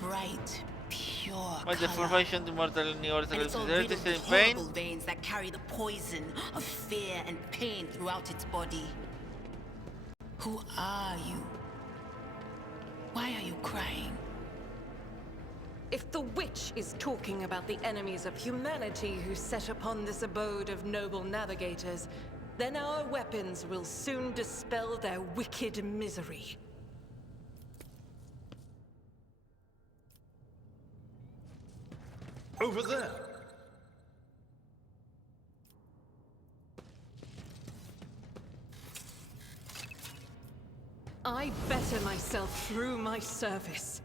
Bright, pure But the color. formation to mortal in the And order it's all is riddled in with pain. horrible veins that carry the poison of fear and pain throughout its body. Who are you? Why are you crying? If the witch is talking about the enemies of humanity who set upon this abode of noble navigators, then our weapons will soon dispel their wicked misery. Over there. I better myself through my service.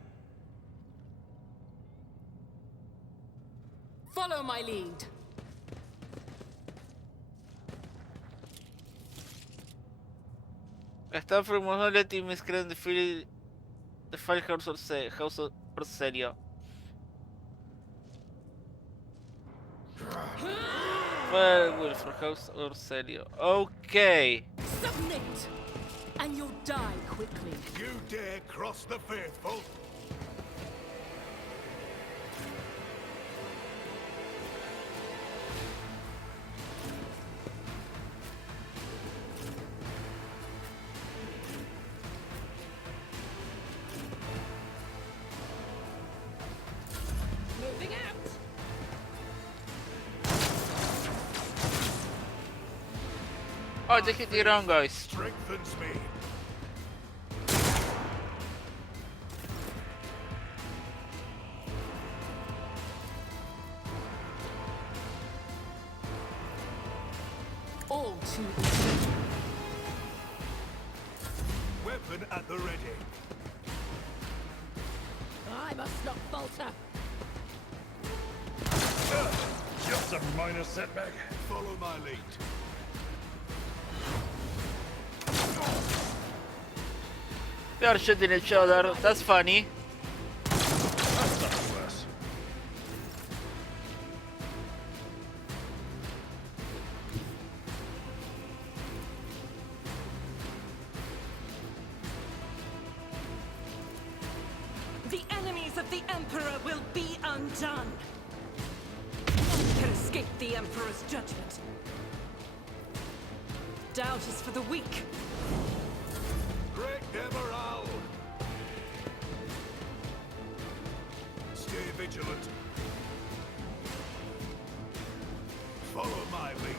Follow my lead. Está formando la team is creating the file house of Orserio. Werewolf for House Orserio. Okay. Submit, and you'll die quickly. You dare cross the faithful? Moving out. Oh, they hit the wrong guys. Strengthens me. All too easy. Weapon at the ready. I must not falter. Just a minor setback. Follow my lead. They are shooting each other. That's funny. That's nothing worse. The enemies of the Emperor will be undone. None can escape the Emperor's judgment. Doubt is for the weak. Break their morale. Stay vigilant. Follow my lead.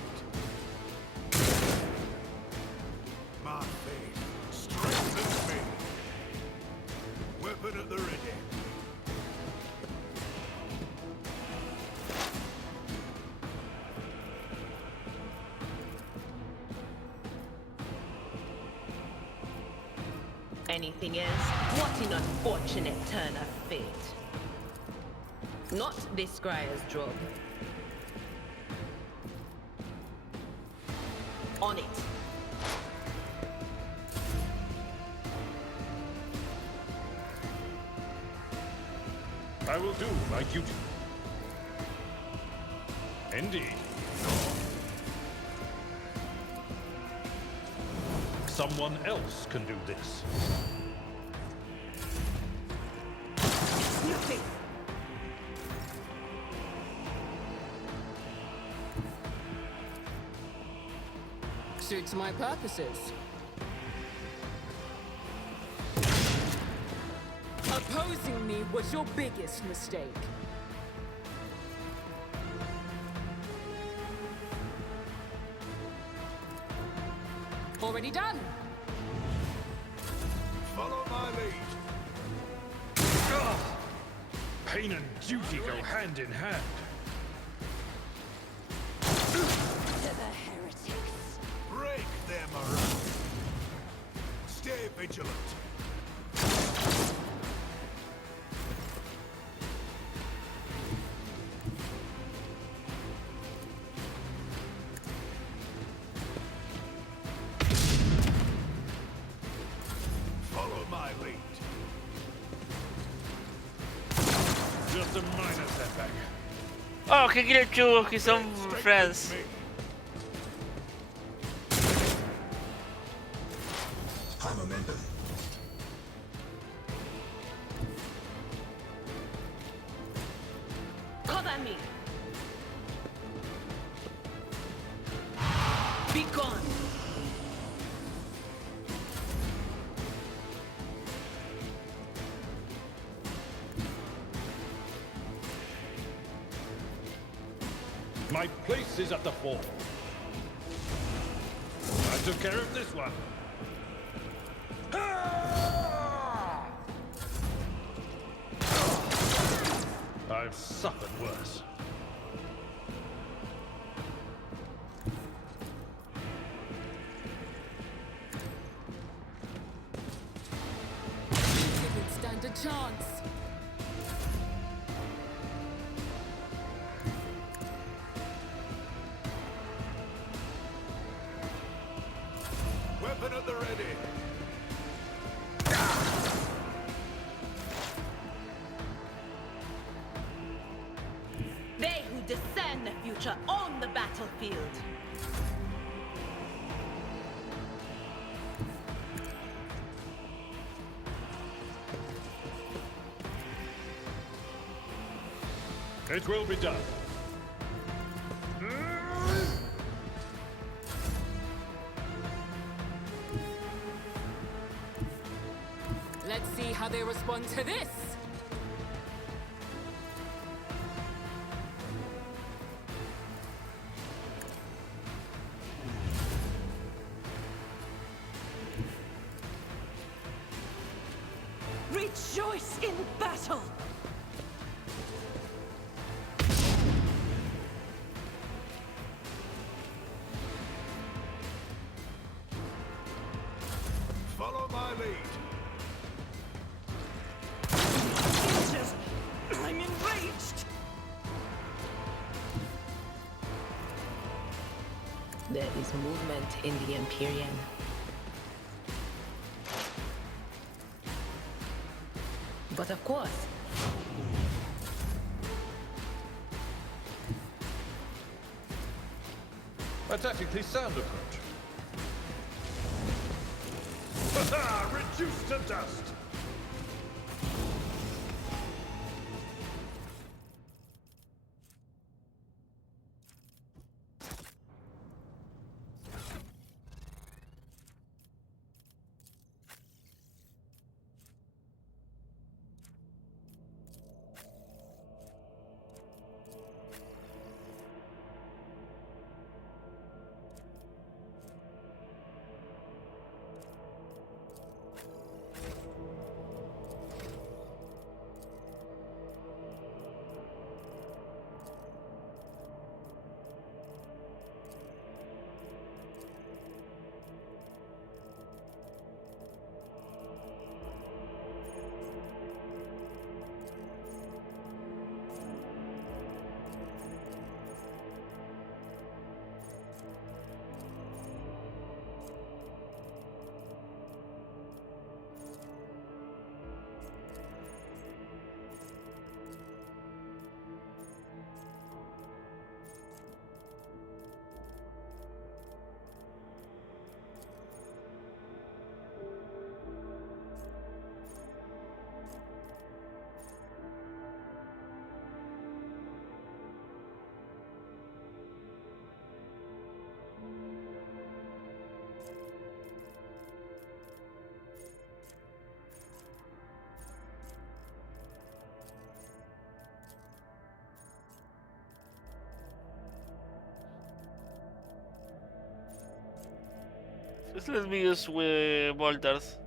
My faith strengthens me. Weapon at the ready. Anything else? What an unfortunate turn of fate. Not this Scryer's job. On it. I will do my duty. Indeed. Someone else can do this. Nothing. Suits my purposes. Opposing me was your biggest mistake. Already done. Follow my lead. Pain and duty go hand in hand. To the heretics. Break their morale. Stay vigilant. Follow my lead. Just a minor setback. Oh, que quiere el chugo, que son friends. High momentum. Cover me. Be gone. My place is at the fore. I took care of this one. I've suffered worse. Didn't stand a chance. Weapon at the ready. They who discern the future own the battlefield. It will be done. Let's see how they respond to this. Rejoice in battle! Follow my lead. I'm enraged! There is movement in the Empyrean. But of course, A tactically sound approach. Reduced to dust! Just let me use with bolters.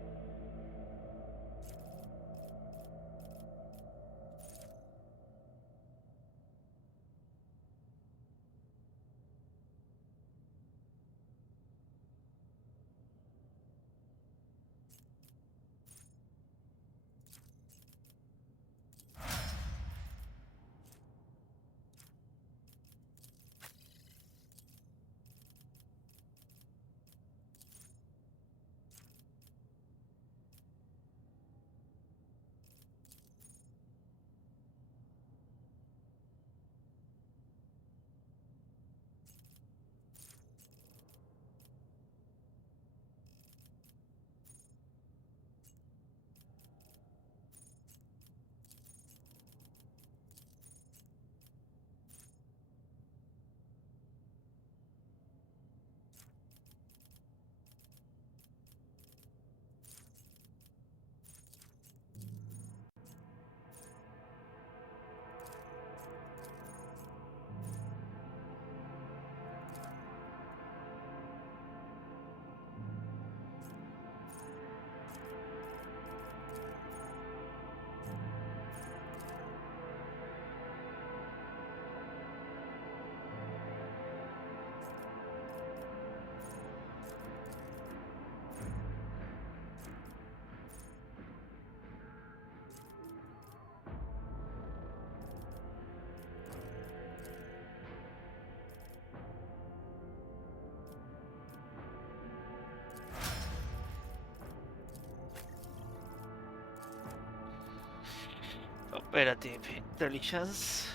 Operative intelligence.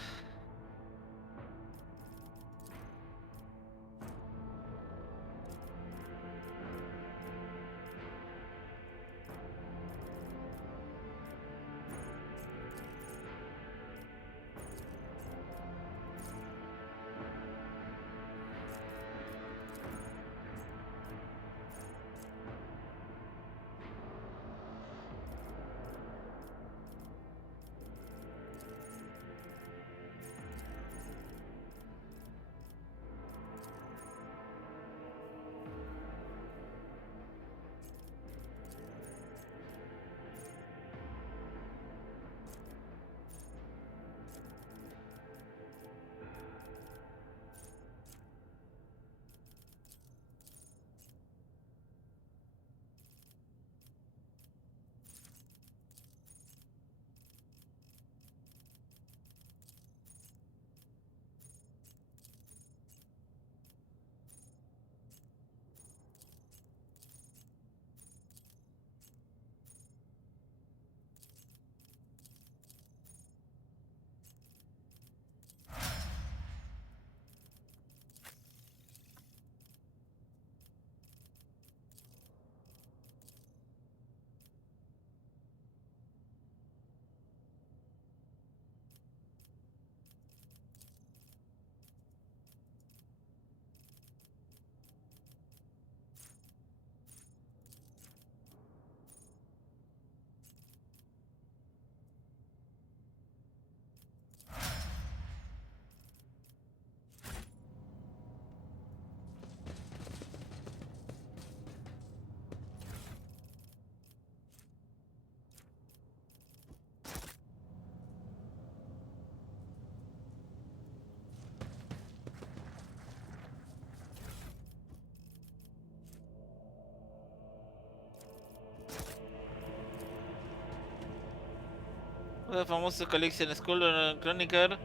The famous collection school chronicle.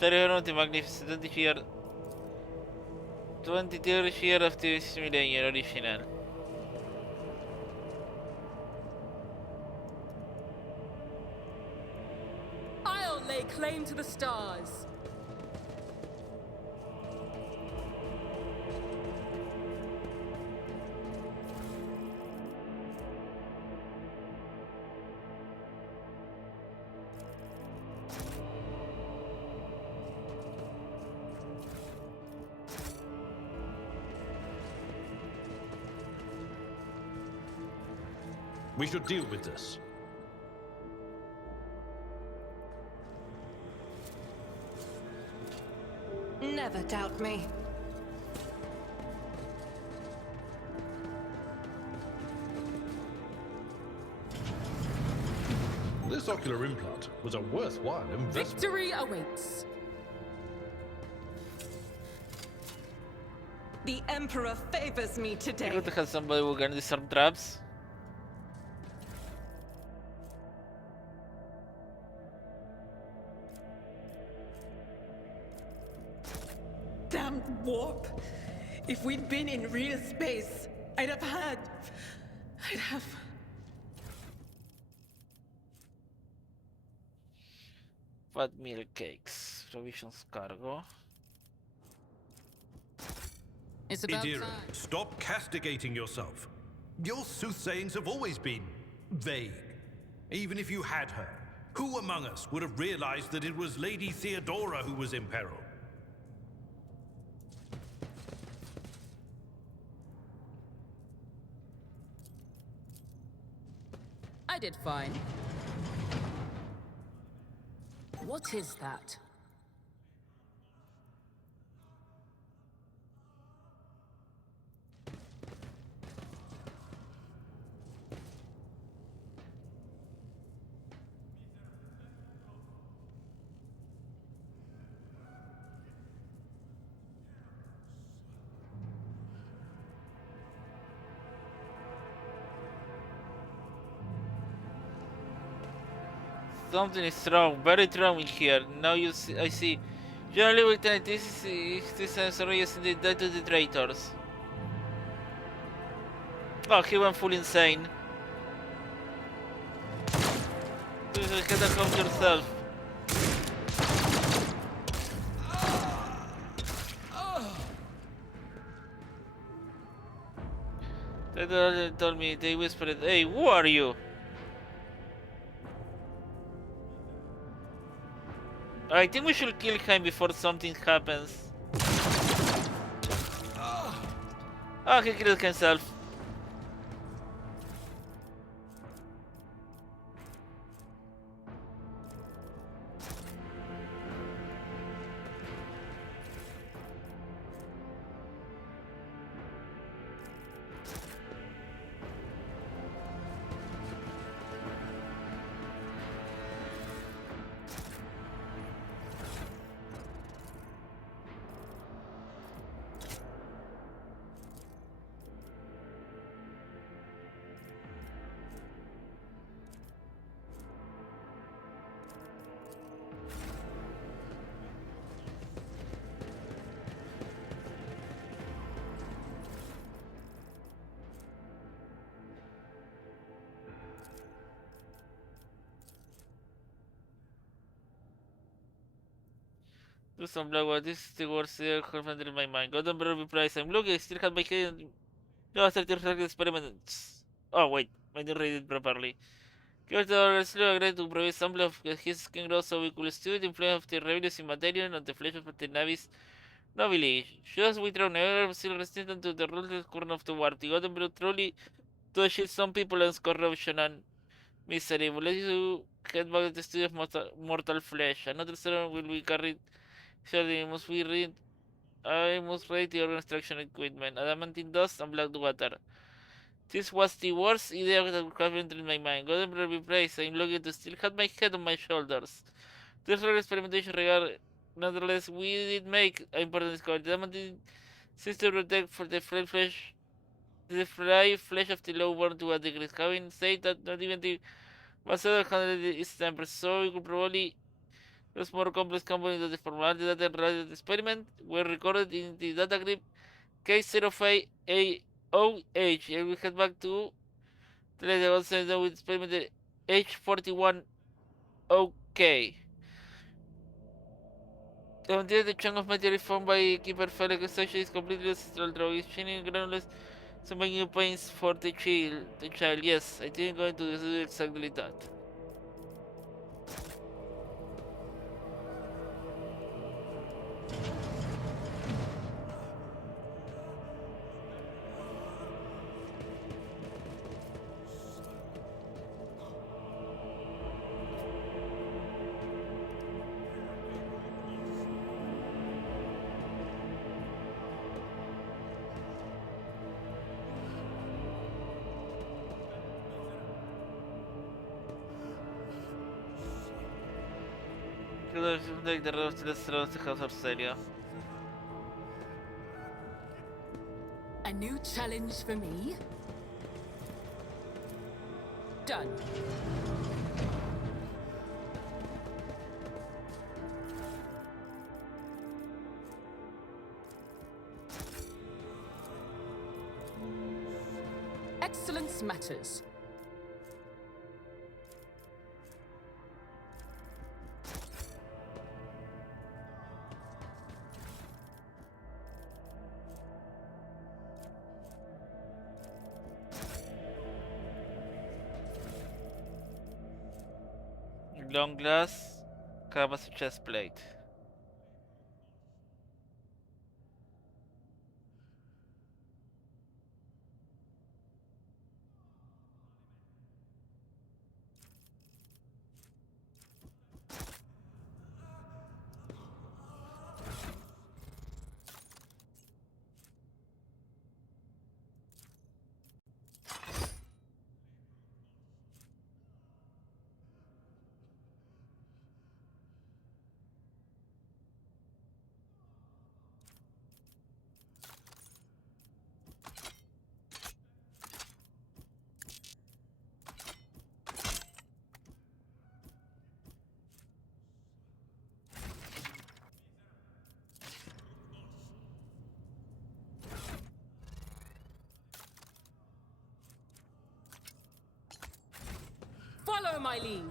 Very magnificent 23rd year of this millennium original. I'll lay claim to the stars. We should deal with this. Never doubt me. This ocular implant was a worthwhile investment. Victory awaits. The Emperor favors me today. Good to have somebody who can disarm traps. Damn warp. If we'd been in real space, I'd have. Fat meal cakes. Provisions cargo. It's about Idira, time. stop castigating yourself. Your soothsayings have always been vague. Even if you had her, who among us would have realized that it was Lady Theodora who was in peril? I did fine. What is that? Something is wrong, very wrong in here. Now you see, I see. Generally, we think this sensor is indeed dead to the traitors. Oh, he went full insane. You should get that home yourself. They told me, they whispered, "Hey, who are you?" I think we should kill him before something happens. Ah, he killed himself. Do some black one. This is the worst thing in my mind. God don't better be price. I'm looking, I still have my head. No, after the experiments. Oh, wait. I didn't read it properly. Give the orders agreed to provide sample of his skin growth so we could study the influence of the rebellious Immaterial on the flesh of the Navis nobly. Just withdraw never still resistant to the ruthless current of the war. The God emperor truly to achieve some people as corruption and misery. Will let you head back to the study of mortal flesh. Another servant will be carried. Surely must be read. I must read the organ extraction equipment. Adamantine dust and black water. This was the worst idea that could have entered my mind. God emperor be praised. I'm lucky to still have my head on my shoulders. This rare experimentation regard. Nonetheless, we did make important discovery. Adamantine seems to protect for the flesh. The flesh of the lowborn to a degree. Having said that, not even the Master handled its temper, so we could probably use more complex components of the formality data related experiment were recorded in the data grid K05AOH, and we head back to the later also with experiment H41OK. The chunk of material formed by Keeper Felix Station is completely ancestral draw. It's shining granules, so making pains for the child. Yes, I think I'm going to do exactly that. Could have like the rest of the house of Celia. A new challenge for me? Done. Excellence matters. Long glass covers a chest plate. Follow my lead.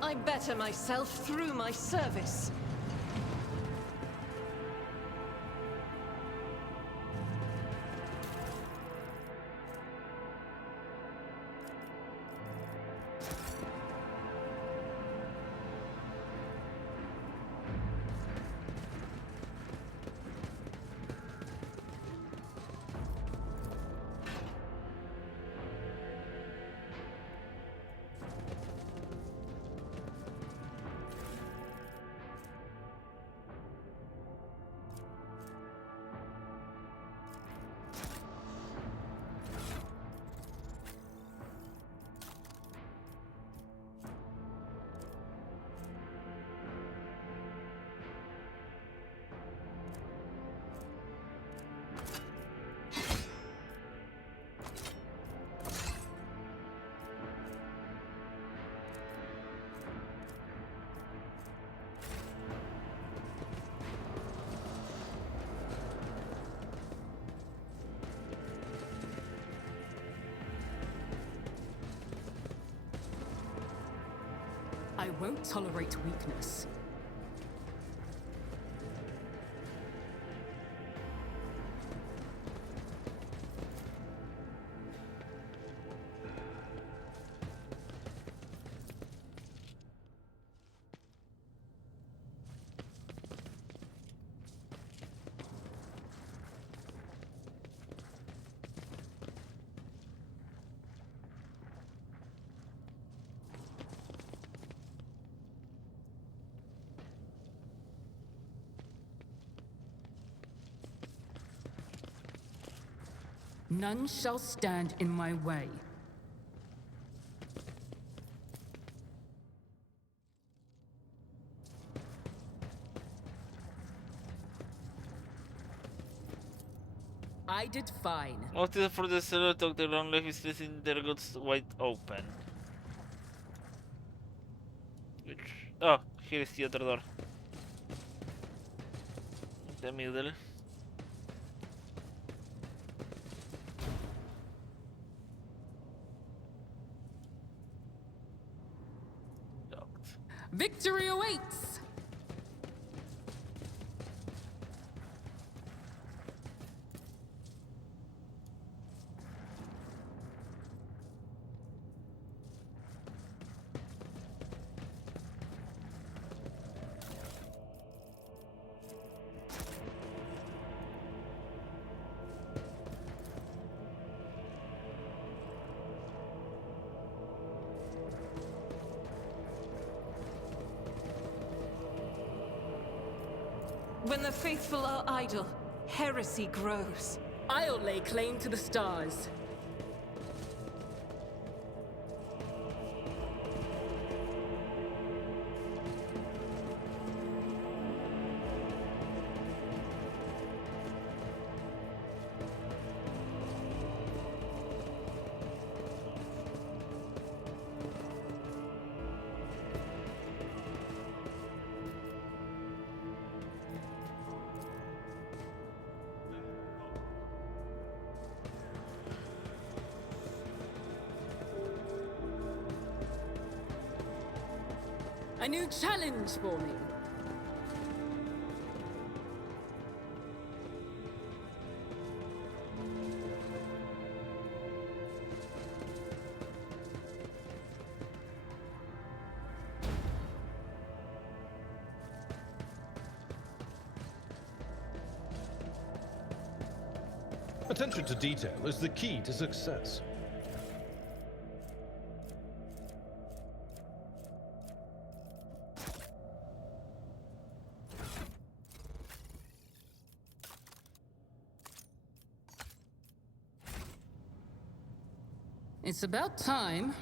I better myself through my service. I won't tolerate weakness. None shall stand in my way. I did fine. What is for the seller talk the long life is listening their goods wide open. Which oh, here is the other door. The middle. Victory awaits! When the faithful are idle, heresy grows. I'll lay claim to the stars. A new challenge for me. Attention to detail is the key to success. It's about time.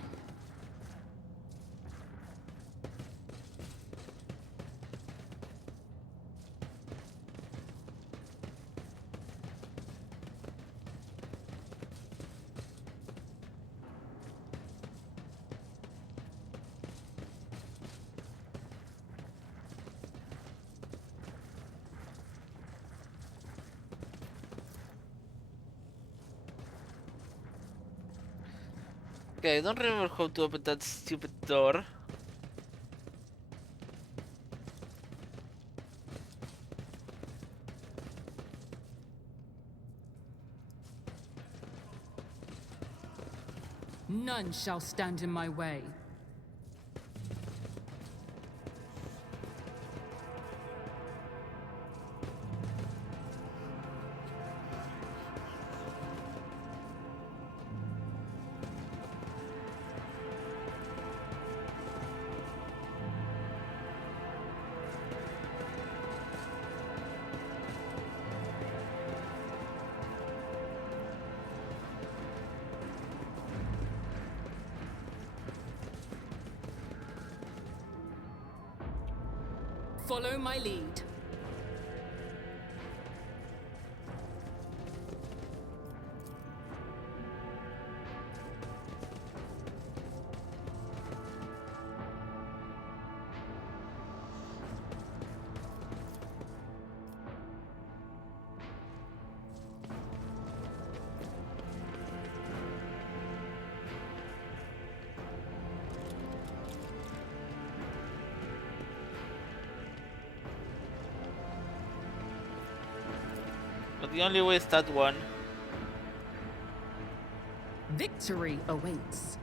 Okay, I don't remember how to open that stupid door. None shall stand in my way. Follow my lead. But the only way is that one. Victory awaits.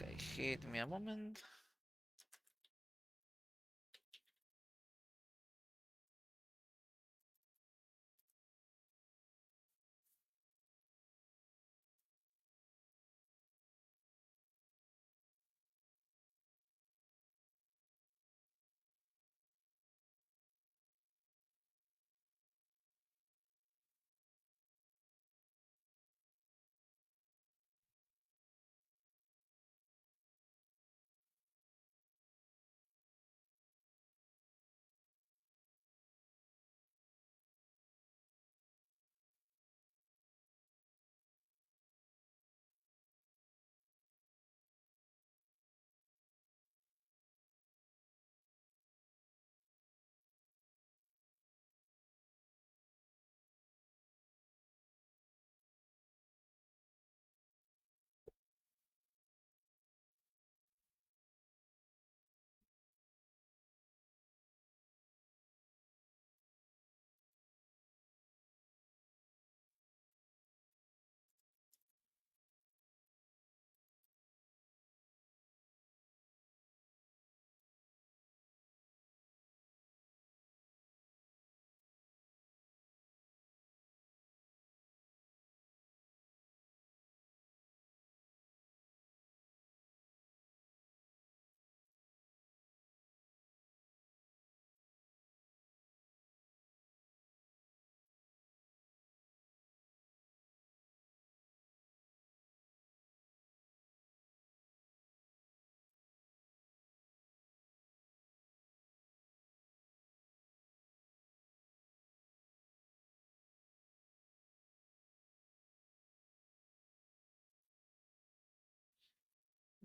Okay, hit me a moment.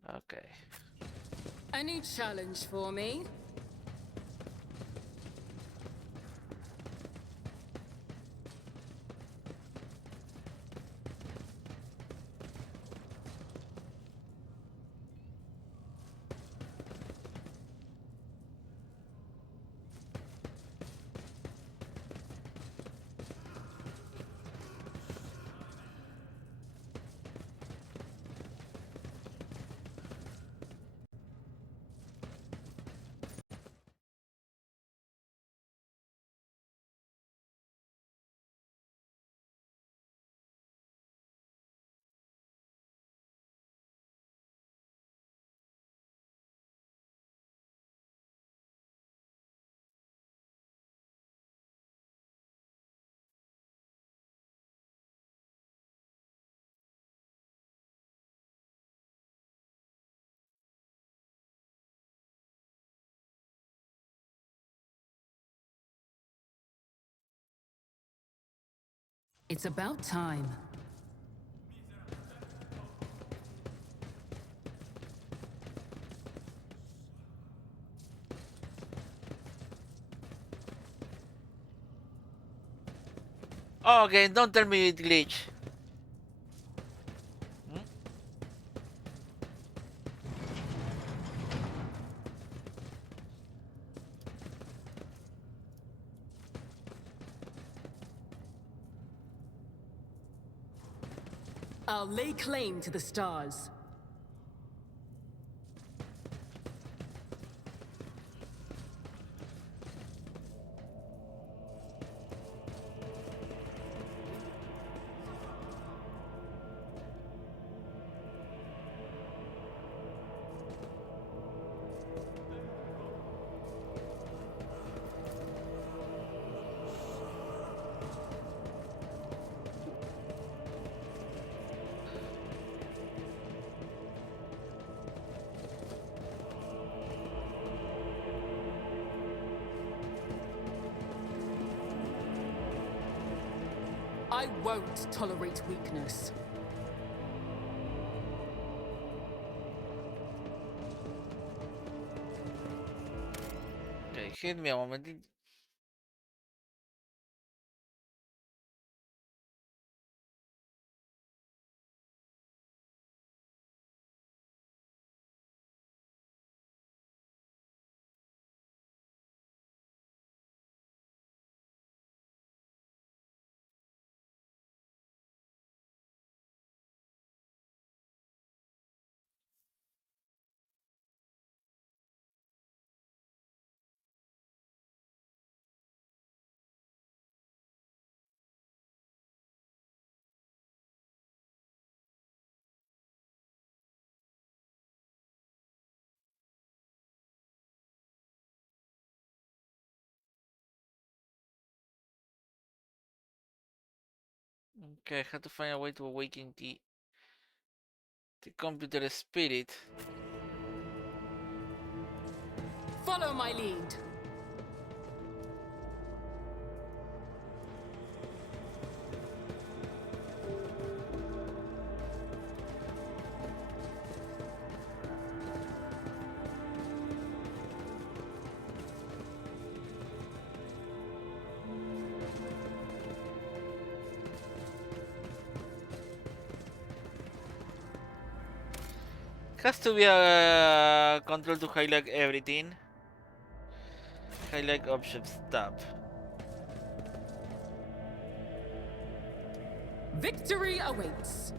Okay. Any challenge for me? It's about time. Oh, okay, don't tell me it glitch. Hmm? I'll lay claim to the stars. I won't tolerate weakness. Okay, hit me a moment. Okay, I have to find a way to awaken the computer spirit. Follow my lead. Has to be a control to highlight everything. Highlight options tab. Victory awaits.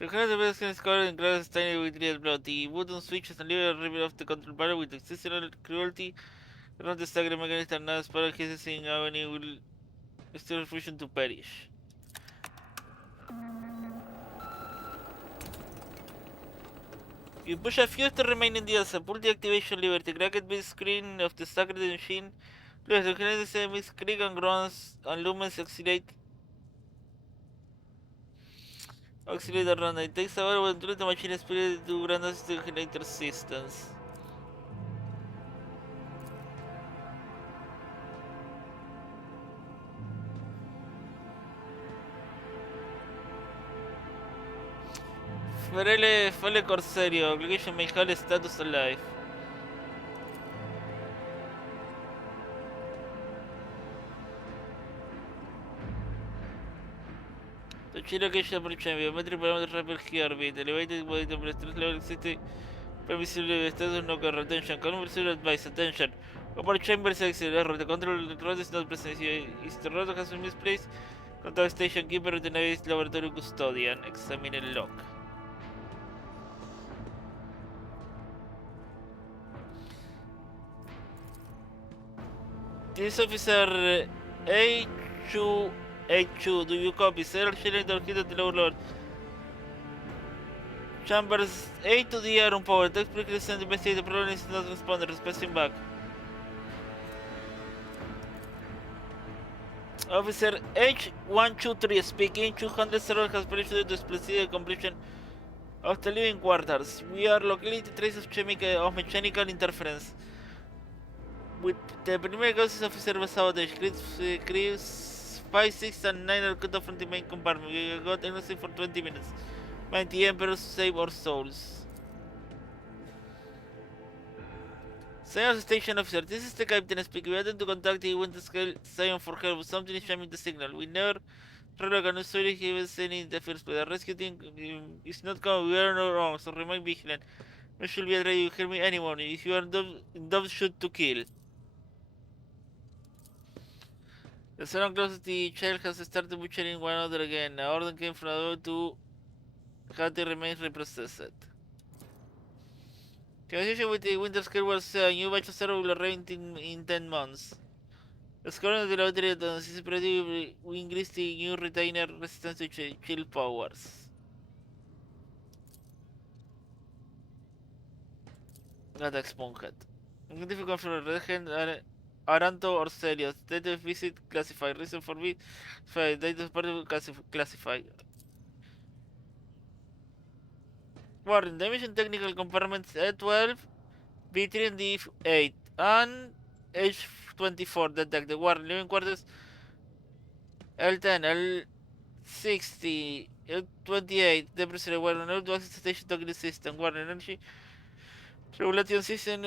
The current device can score in glass tiny with real blood. The wooden switches and lever reveal off the control panel with exceptional cruelty. Around the staggered mechanism and now spiral cases in avenue will still refusing to perish. You push a fuse to remain in the elsewhere. Pull the activation lever. The cracked big screen of the staggered machine. Plus, the same creak and groans and lumens auxiliate around. It takes a while to the machine spirit to grant us the generator systems. Fale Corsario, obligation may have status alive. The chill location for champion, metric parameter rapid key orbit, elevated body temperature level existe permissible status no carro attention, conversible advice, attention. Upper chamber exit error, the control rod is not present, is the rod has been misplaced, contact station keeper, the navigate laboratory custodian, examine el log. This officer A2, do you copy? Serial generator hit at the lower lord. Chambers A to the air on power. Text quickly send investigate the problem is not responding, requesting back. Officer H123 speaking. 200 server has perished due to explosive completion of the living quarters. We are locating traces of mechanical interference. With the primary causes officer sabotage. Crews 5, 6, and 9 are cut off from the main compartment. We got energy for 20 minutes. Mighty Emperor, save our souls. Science Station Officer, this is the Captain speaking. We had to contact the winter scale Zion for help. Something is jamming the signal. We never really can sorry he was sending in the first place. The rescue team is not coming. We are not wrong, so remain vigilant. We should be ready. You hear me anyone. If you are dove shoot to kill. The salon closest the child has started butchering one another again. An order came from above to have the remains reprocessed. Conversation with the winter scale was a new batch of server will arrive in 10 months. The scoring of the lottery is predicted will increase the new retainer resistance to chill powers. Attack Spoonhead. Identified from Regent Aranto or Celios. Date of visit classified. Reason for visit date of birth classified. Warning. Damage in technical compartments A12, B3 and D8 and H24 detected. Warning. Living quarters L10, L60, L28. Debris warning. No to access station talking system. Warning. Energy regulation system.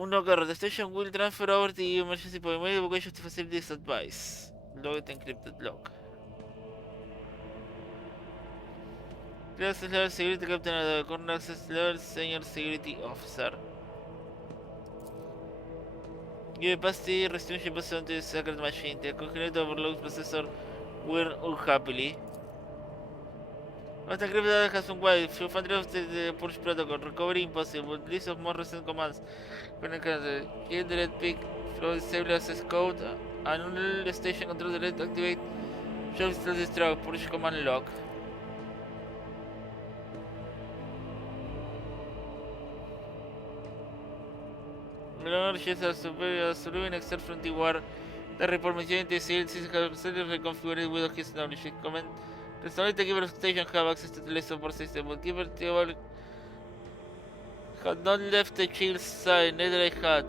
Uno carro. The station will transfer over the emergency point. May evacuation to facilitate this advice. Log encrypted log. Class level security captain of the corner access level senior security officer. Give past the restitution person to the sacred machine. The congenital overload processor will unhappily. Not encrypted data has been wide. Few hundred of the push protocol. Recovery impossible. List of more recent commands. Kill the red pig. Flow disable access code. Annul station control the red activate. Show still destruct. Push command log. Millennium ships are surviving except from the war. The report mentioned the sealed system has been reconfigured with his knowledge. Comment. Personally, the Keeper station have access to the list support system, but Keeper Theobald had not left the chill's side, neither I had.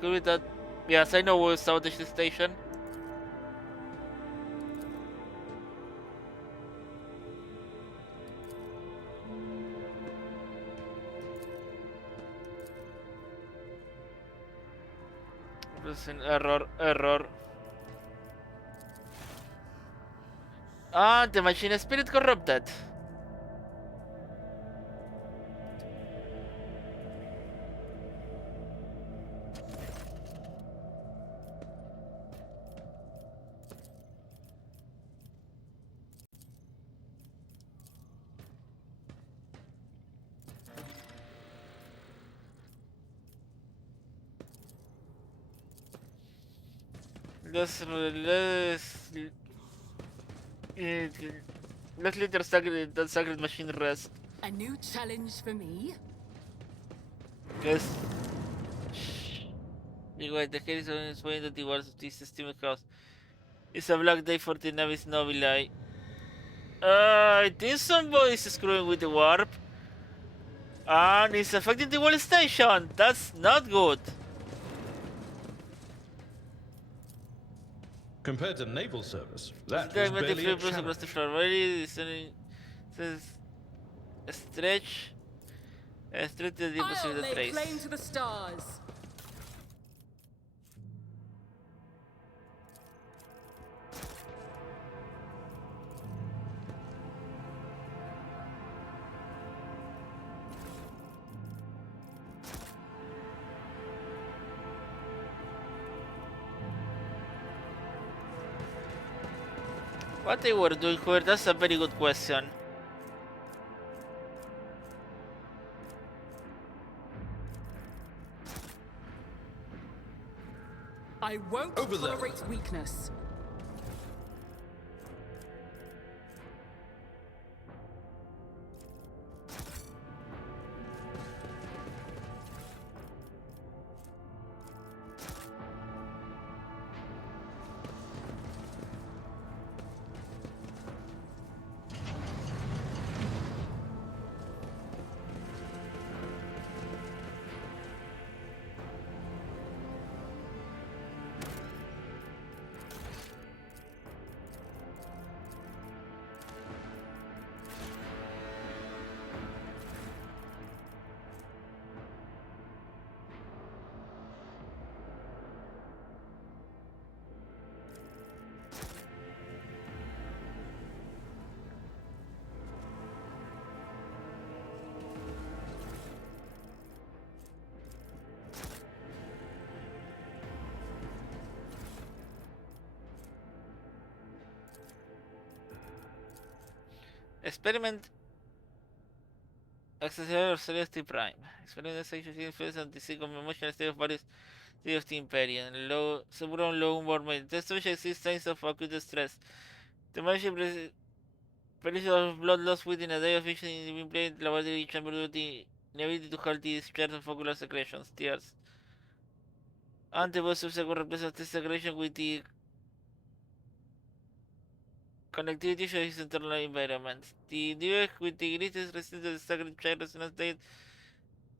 Could be that. Yes, I know we'll sabotage the station. Error. Ah, the machine spirit corrupted. Let's let that sacred machine rest. A new challenge for me? Yes. Anyway, the Harrison is pointing at the walls of this systemic house. It's a black day for the Navis Nobili. I think somebody is screwing with the warp. And it's affecting the wall station. That's not good. Compared to naval service, that was barely a challenge. Across the floor. Says stretch to the deposit I'll of the lay trace. claim to the stars. What they were doing here, that's a very good question. I won't Over there. tolerate weakness. Experiment accessible or Celeste Prime. Experiment sexual influence on the psycho emotional state of various states of the Imperium. Low, Suburon low warming. The social exists signs of acute stress. The magic pressure of blood loss within a day of vision in the played laboratory chamber due to the inability to halt the discharge of ocular secretions, tears. Antibodies subsequent replace this secretion with the connectivity of his internal environment. The individual with the greatest resistance to the sacred child resonance died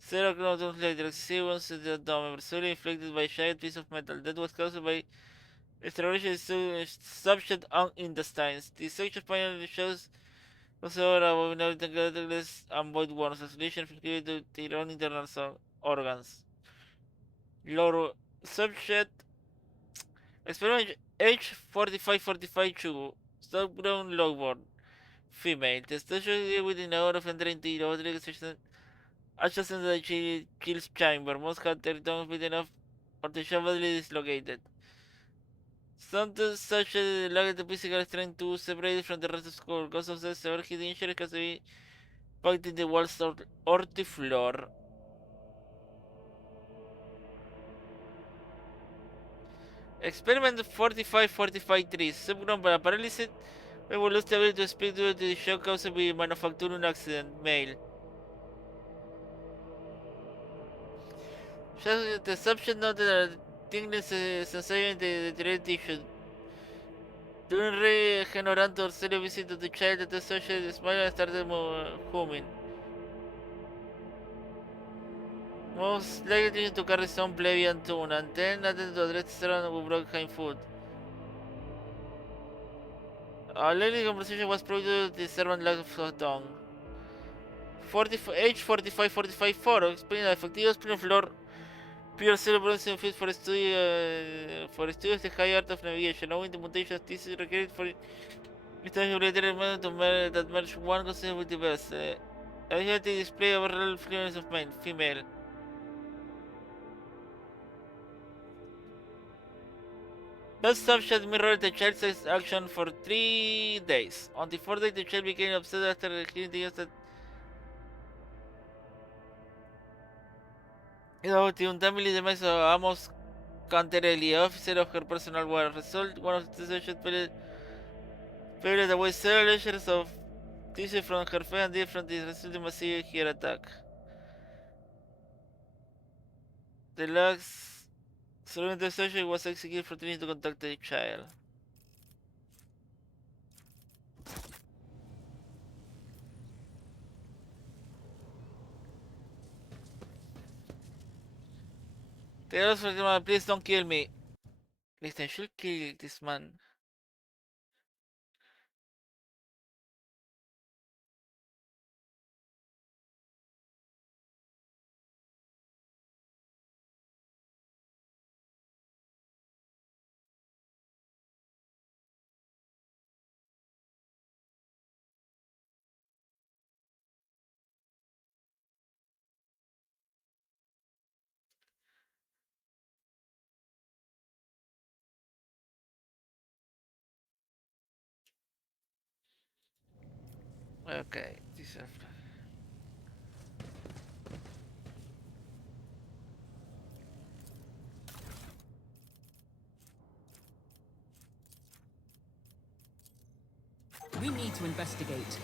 0 kilometers later, excessive wounds to the abdomen, presumably inflicted by a giant piece of metal. That was caused by extraction of subject intestines. The section panel shows also abominable characterless and void wounds, isolation inflicted to their own internal organs. Loro subject experiment age 45-45 stop-ground logboard. Female. Testosterone within an hour of entering the robotic station adjacent to the chill's chamber. Most have their tongues bitten off or the badly dislocated. Some such lack the physical strength to separate from the rest of the skull. Cause of the severe head injury can be packed in the walls or the floor. Experiment 45-45-3. Subground para paralysis. We will lose the ability to speak due to the shock caused by manufacturing accident. Male. The subject noted a tingling sensation in the deteriorated tissue. During regenerant or serious visit to the child, the subject smiled and started humming. Most likely to carry some plebeian tune, and then attempted to address the servant with broken foot. A lengthy conversation was probably due to the servant lack of tongue. Age 45-45-4, explaining the effective spring floor pure cerebral fit for studios the high art of navigation, knowing the mutations this is required for instance related that merge one concept with the best. Additionally, the display overall fluence of men, female. That subject mirrored the child's action for 3 days. On the 4th day, the child became upset after hearing the news that the untimely demise of Amos Canterelli, officer of her personal guard. Result, one of the subjects faded away several layers of tissue from her face and died from the resulting massive heart attack. The last surviving subject was executed for trying to contact the child. Please don't kill me. Listen, I should kill this man. Okay, this is... We need to investigate.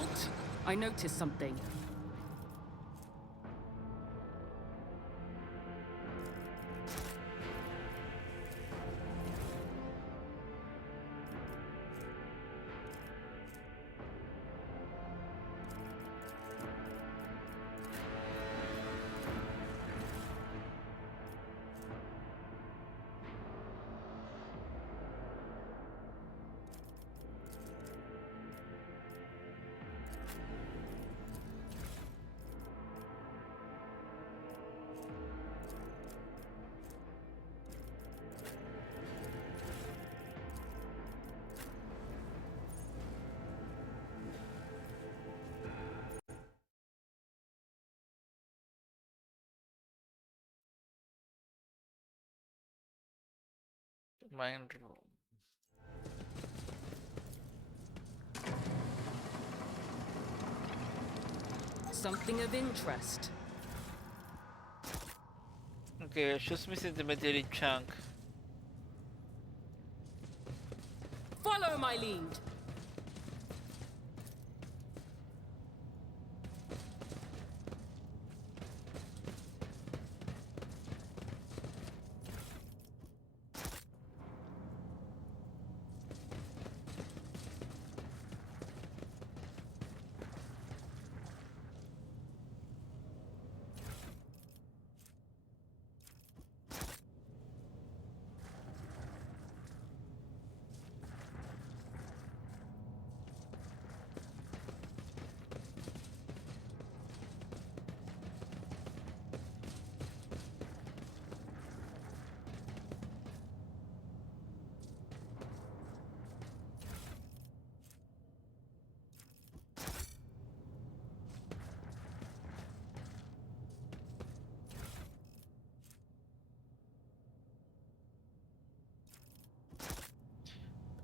Halt! I noticed something. Mine room. Something of interest. Okay, just missing the material chunk. Follow my lead.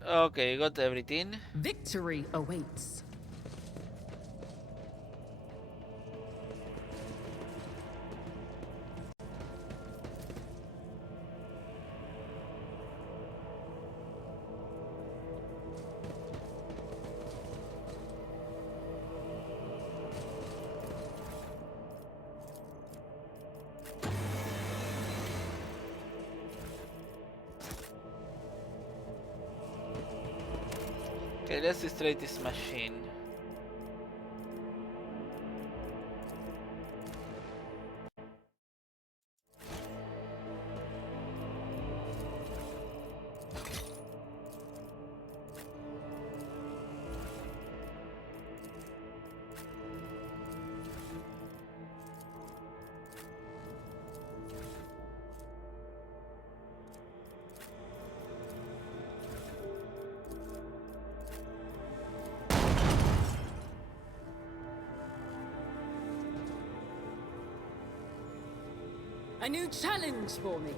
Okay, got everything. Victory awaits. Okay, let's destroy this machine. A new challenge for me.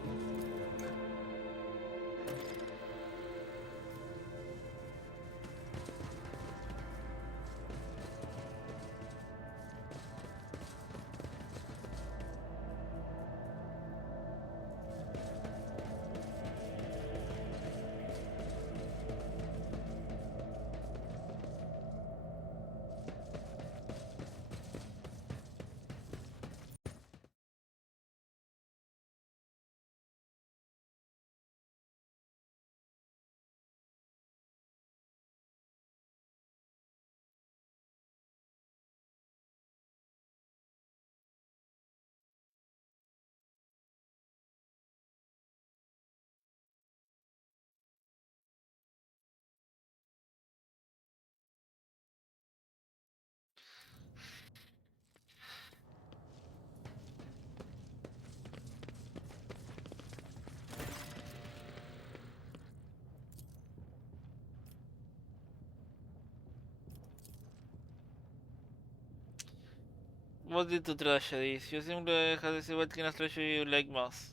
What did to tragedies? You seem to have to see what kind of tragedy you like most.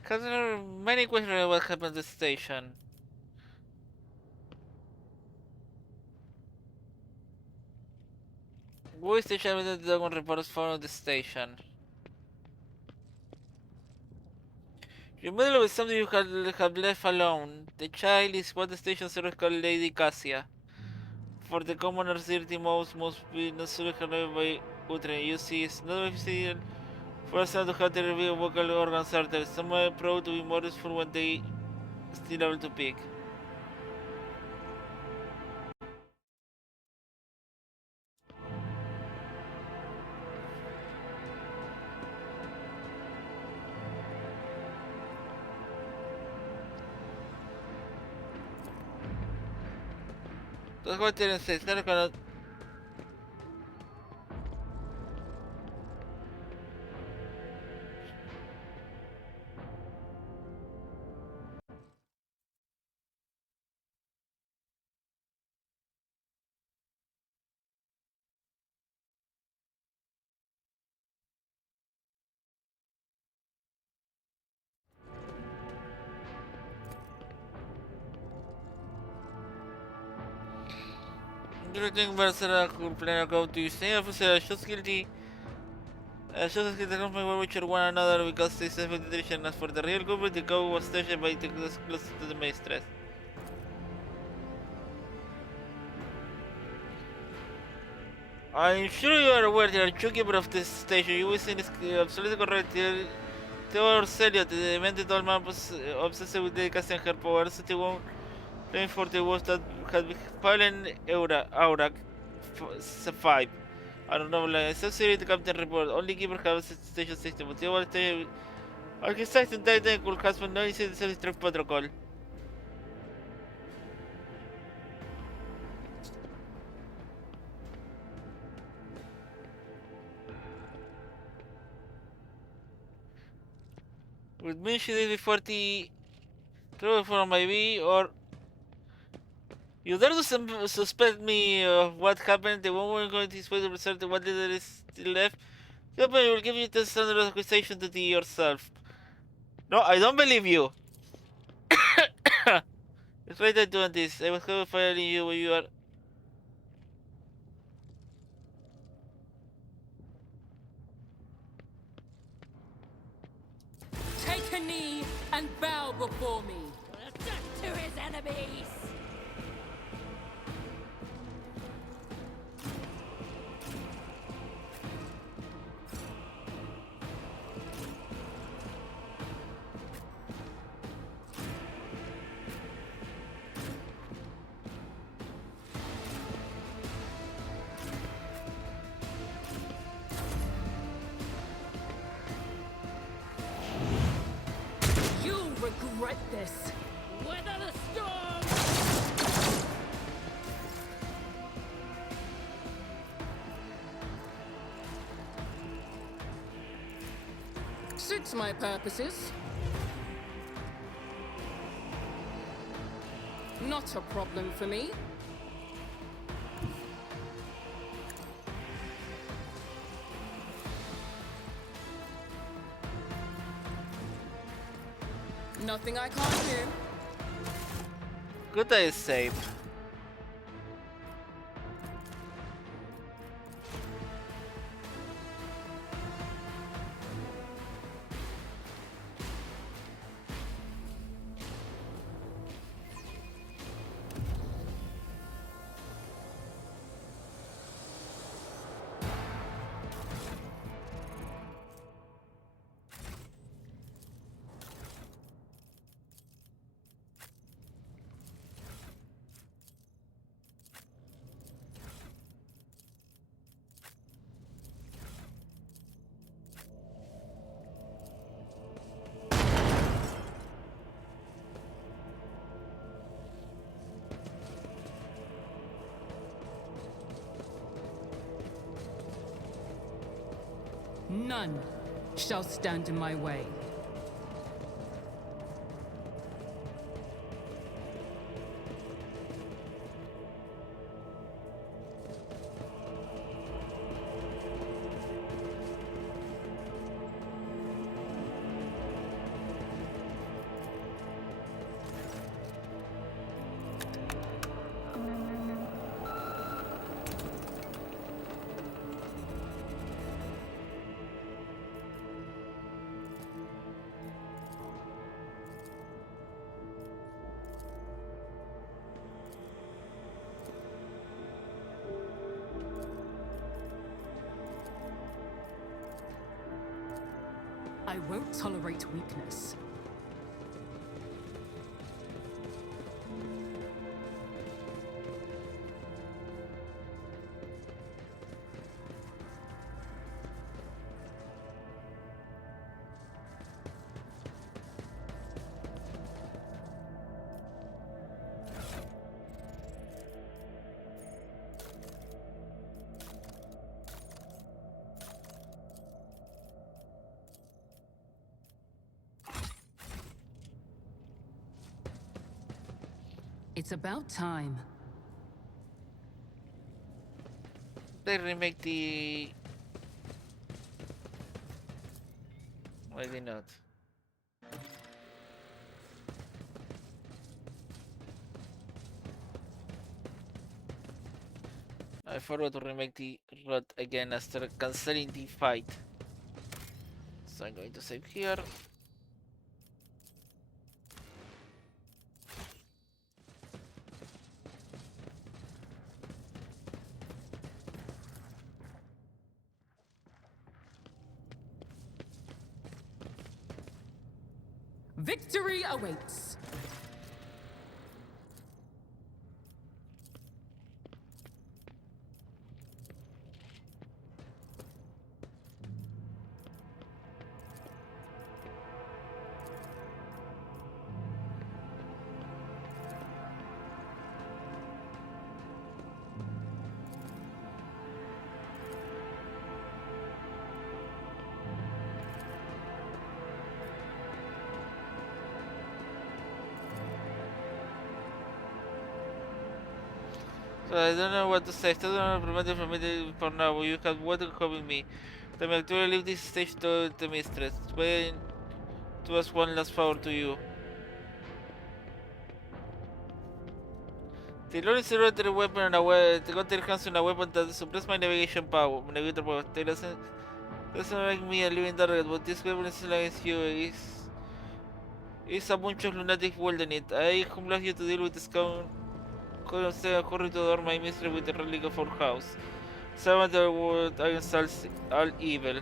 Because there are many questions about what happened at the station. Police station evidence the dog reports found at the station. You're middle with something you have left alone. The child is what the station service called Lady Cassia. For the commoners, dirty mouths must be not surrounded by uterine. You see, it's not official for us to have to review vocal organs arteries. Some are proud to be more useful when they still able to pick. Dos juegos tienen 6, claro que no. Everything Barcelona could plan go to stay officer shots guilty. Shots guilty company which are one another because they self tradition. As for the real culprit, the code was stationed by the close to the mistress. I'm sure you are aware that the keeper of this station. You will see this absolutely correct. Theodore Celia, the demented old man, was obsessed with dedication and her power. City won't playing for the wolves that had fallen Aurak 5. I don't know, like, associated the captain report. Only keeper has a station system, but the other station. Our station Titan could have been noisy the self-destruct protocol. With me, she did 40 trouble for my V, or you dare to suspect me of what happened the one we're going to display the result of what little is still left? Yeah, but I will give you the standard accusation to yourself. No, I don't believe you. It's right I'm doing this. I was going to fire you when you are. Take a knee and bow before me. Death to his enemies! You'll regret this. Weather the storm! Suits my purposes. Not a problem for me. Nothing I can't do. Good day is safe. None shall stand in my way. I won't tolerate weakness. It's about time. They remake the... Why did not? I forgot to remake the rod again after cancelling the fight. So I'm going to save here. Victory awaits. So I don't know what to say. Still don't know prevented from me for now. You have water covering me. Let me actually leave this stage to the mistress. When to us one last favor to you. The Lord is a weapon and a weapon. They got their hands on a weapon that suppress my navigation power. Navigator power. They doesn't make me a living target, but this weapon is against you. It's a bunch of lunatics wielding it. I humble you to deal with this scum. Hurry to adorn my mistress with the relic of our house. Servant of the world against all evil.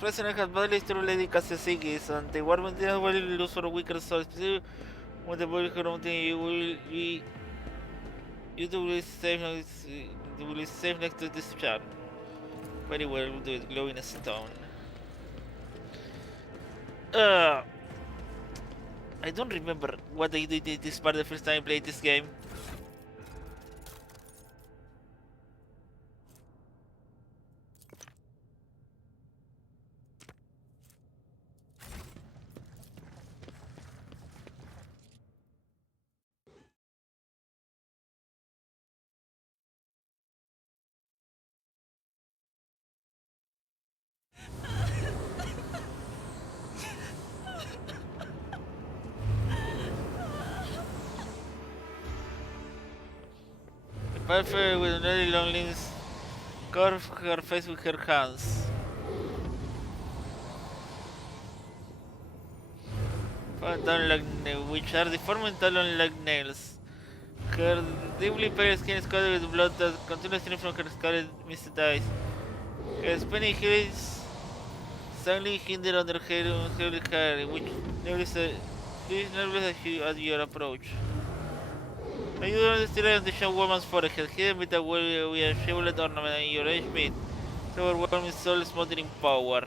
Resonant has badly through Lady Cassiasigis, and the war will lose for a weaker soul. Especially when the body corrupting you will be. You will be safe next to this charm. Very well, we'll do it. Glowing stone. I don't remember what I did in this part the first time I played this game. Perfect with very long limbs, cover her face with her hands. Which are deformed talon-like nails. Her deeply pale skin is covered with blood that continues streaming from her scarlet misted eyes. Her spinning hair is slightly hindered under her heavy hair, which nervous at your approach. You don't still on the young woman's forehead, hidden with a shaped ornament and your age mate. So overwhelming soul smothering power.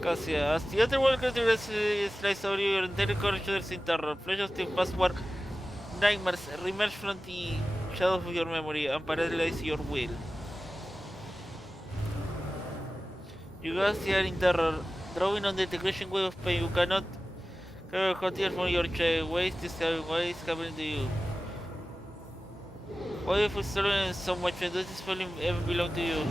Cassia, as the other world creature slices over you, your entire core shudders in terror. Flash of the past-war nightmares remerge from the shadows of your memory and paralyze your will. You guys are in terror, drawing on the crushing wave of pain. You cannot cover hot tears from your chest. What is happening to you? Why have you stolen so much? Does this feeling ever belong to you?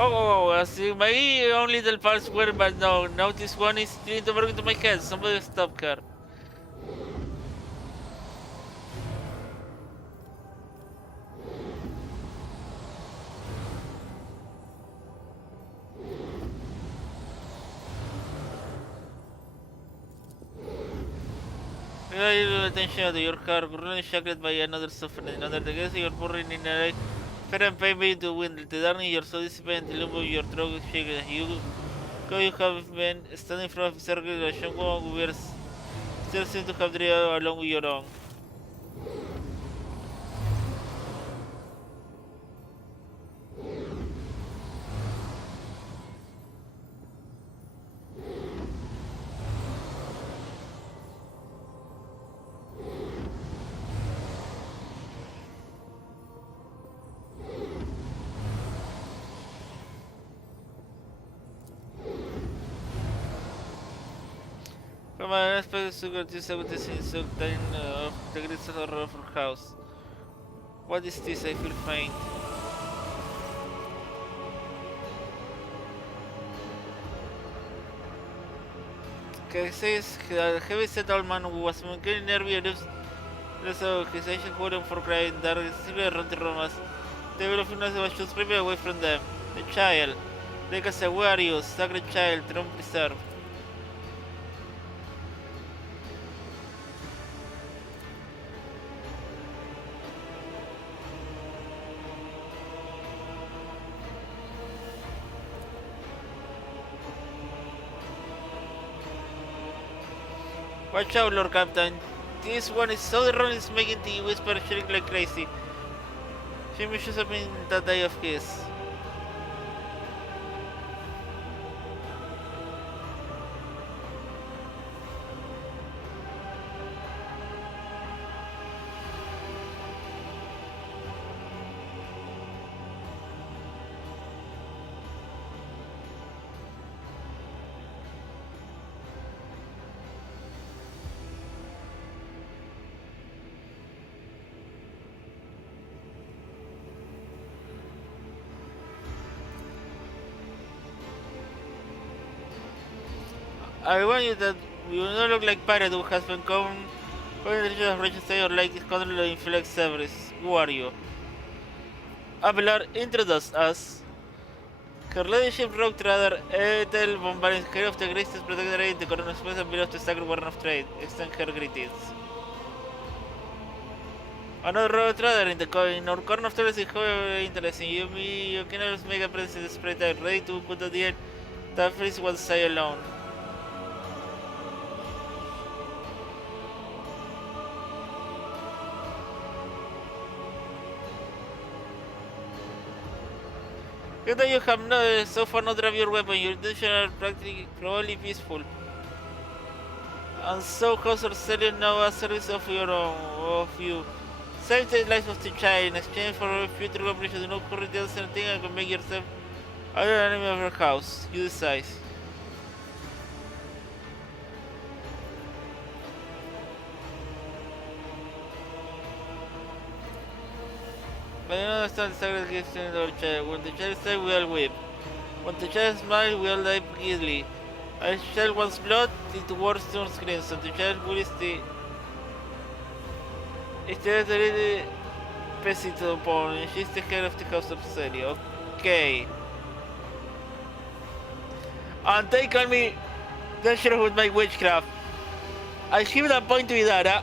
Oh, see, my own little pals were, but no, now this one is stealing to work into my head. Somebody stop her. Your attention to your car, currently shocked by another suffering. Another the guess you're pouring in a fair and pay me to win. The darling, you're so disciplined, the lumber, your throat shaking. You have been standing in front of a circle, a shungo, we still seem to have driven along with your own. From an aspect of this of the great horror of our house. What is this? I feel faint. Que says the heavy set old man who was getting nervous. There's a accusation quoted for crying dark still around the Romas. The will of us was just ripped away from them. The child. Like I said, where are you? Sacred child, throne preserved. Watch out, Lord Captain. This one is so wrong, it's making the whisper shriek like crazy. She should have been that day of his. I warn you that we will not look like pirate who has been come when the region of Regency or like control in Felix Severis. Who are you? Abelard introduced us. Her ladyship Rogue Trader, Ethel Bombardier, care of the greatest protectorate in the Corona Space and belongs to Sacred Warren of Trade. Extend her greetings. Another Rogue Trader in our Corner of Trade is however interesting. You can always make a presence in the spray time, ready to put at the end. That freeze will say alone. Good that you have so far not dropped your weapon. Your intentions are probably peaceful. And so how's our selling now a service of your own, of you. Save the life of the child in exchange for a future cooperation. Do not hurry to do anything and can make yourself another enemy of your house. You decide. But I don't understand the sacred gifts in our child. When the child says, we all weep. When the child smiles, we all die easily. A child wants blood, it words turns crimson. The child bullies the... Este es el pesito upon, and she's the head of the house of Celia. Okay. And they call me dangerous with my witchcraft. I give that point to Idara.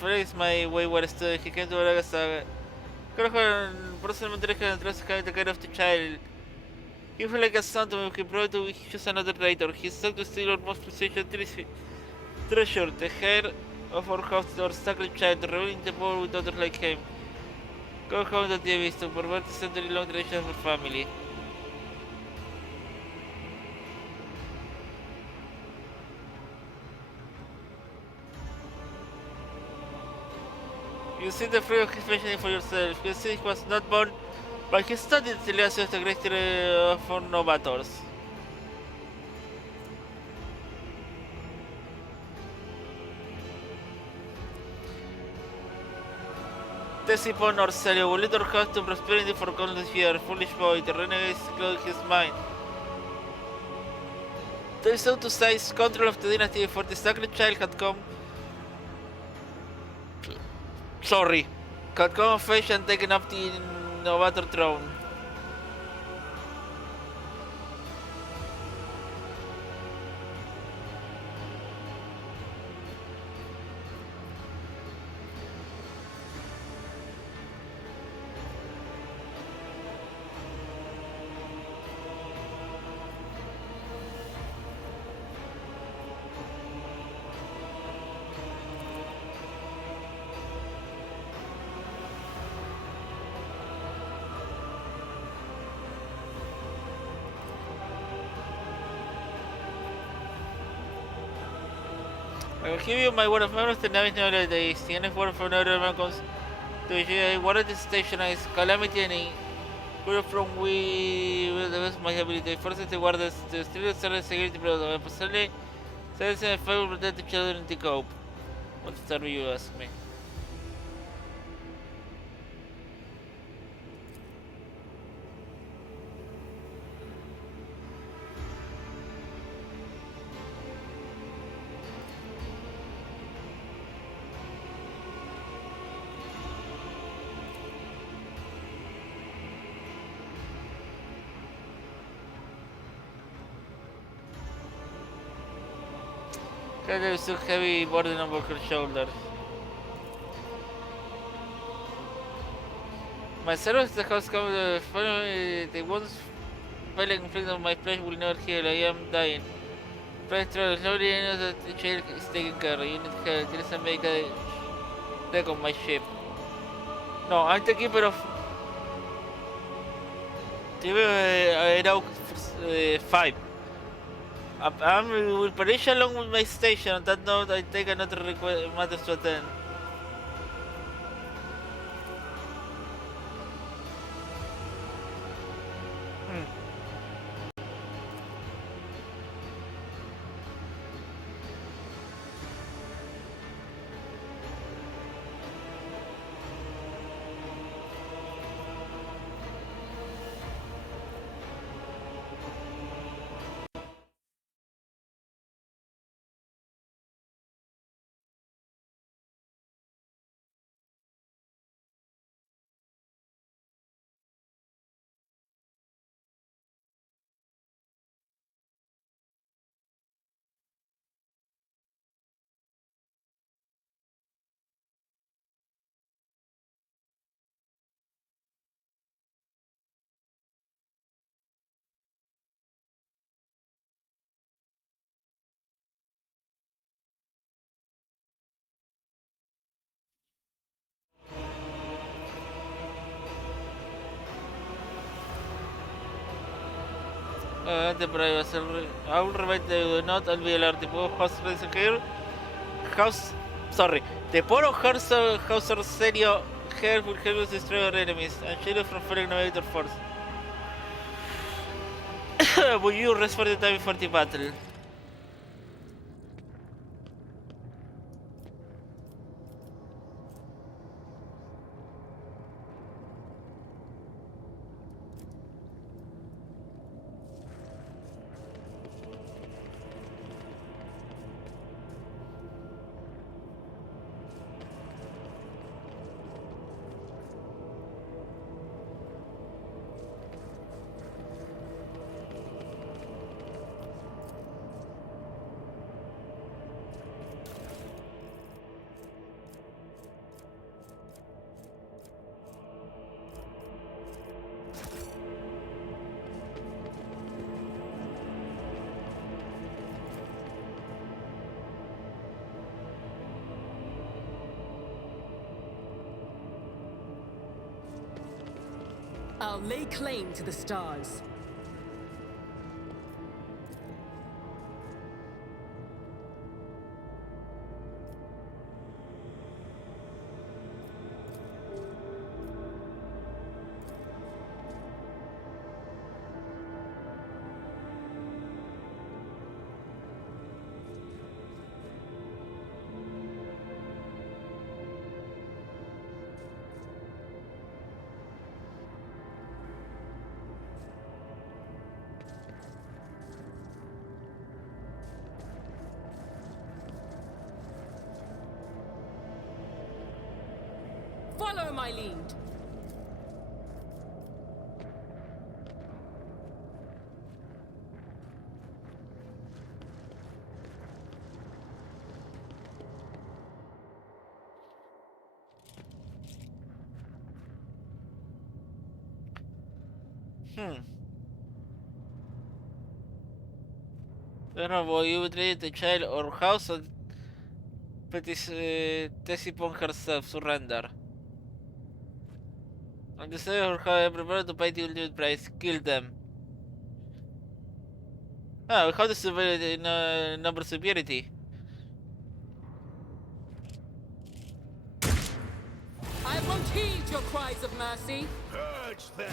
Felix, my wayward student, he came to Aragasa. Personally, the care of the child. He felt like a son to me, he brought to choose another traitor. He sought to steal our most precious treasure, the hair of our house, our sacred child, revealing the poor with daughters like him. Go home that he has to pervert the century-long tradition of our family. You see the fruit of his visioning for yourself. You see he was not born, but he studied the legacy of the great for novators. Ctesipon or Celio, will little cost to prosperity for countless years. Foolish boy, the renegade closed his mind. They sought to seize control of the dynasty before the sacred child had come. Sorry. Had come of age and taken up the Novator throne. I will give you my word of honor to never know that the CNF word for another man comes to you. What is stationized calamity and cure from we will the best my ability. First the guardas to still serve security but possibly says I will protect the children to cope. What star you ask me? There is a heavy burden over her shoulders. My servants the house come the wounds failing inflict on my flesh will never heal. I am dying. Please try slowly and know that the child is taken care of. You need help. There is a make a deck on my ship. No, I'm the keeper of Route 5. I'm will perish along with my station. On that note, I take another matters to attend. The privacy. I will revert the not. I'll be alert. The poor house here. House. Sorry. The poor house of Serio here will help us destroy our enemies and shield us from falling navigator force. Will you rest for the time before the battle? I'll lay claim to the stars. my lead. I don't know, you would read the child or house and Tessipon herself surrender. And the sailor, however, prepared to pay the ultimate price, kill them. Ah, we have the number superiority. I won't heed your cries of mercy. Purge them!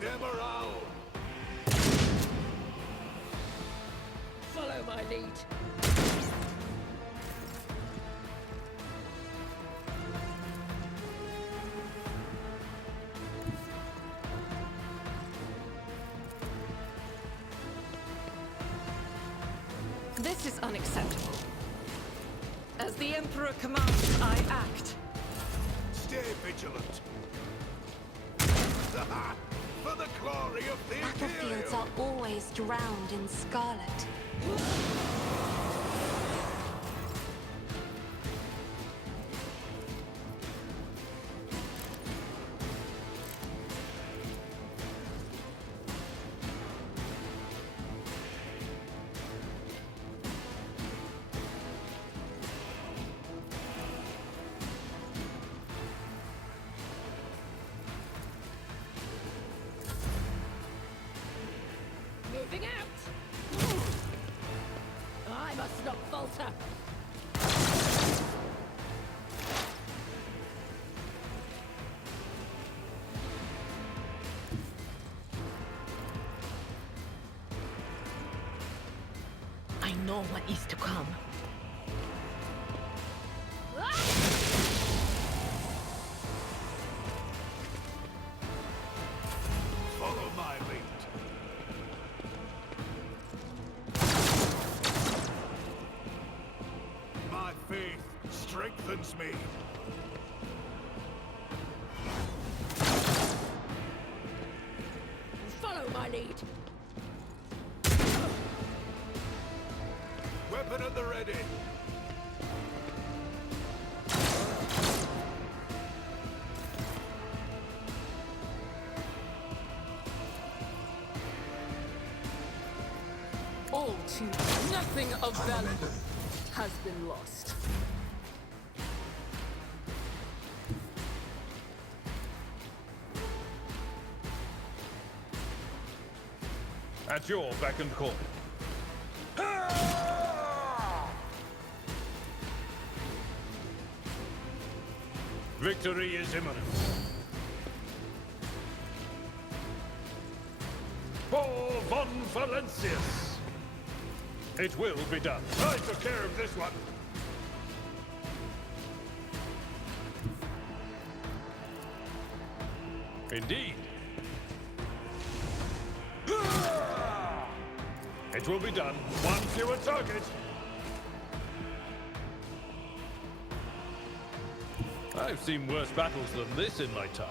Them around. Follow my lead. This is unacceptable. As the Emperor commands, I act. Stay vigilant. For the glory of the Battlefields are always drowned in scarlet. Moving out! I must not falter! I know what is to come. Follow my lead. My faith strengthens me. Follow my lead! Weapon at the ready. All too nothing of value has been lost. At your beck and call. Victory is imminent. For von Valentius. It will be done. I took care of this one. Indeed. It will be done. One fewer target. I've seen worse battles than this in my time.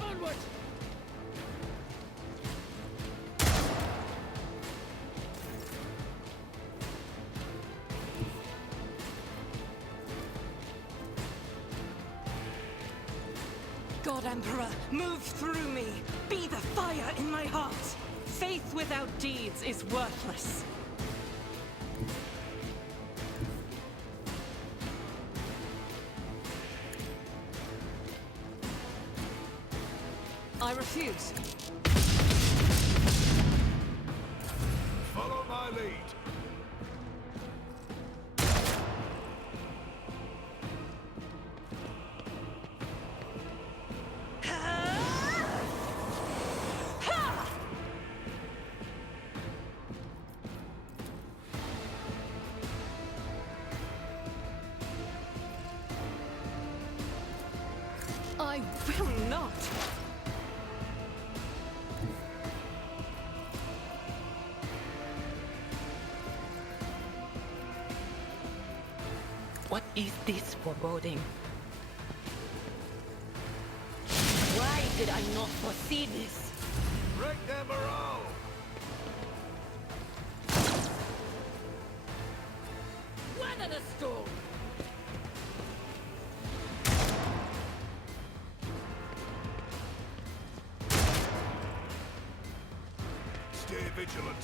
Onward! God Emperor, move through me. Be the fire in my heart. Faith without deeds is worthless. I refuse. Follow my lead. I will not. What is this foreboding? Why did I not foresee this? Break their morale. Weather the storm! Stay vigilant.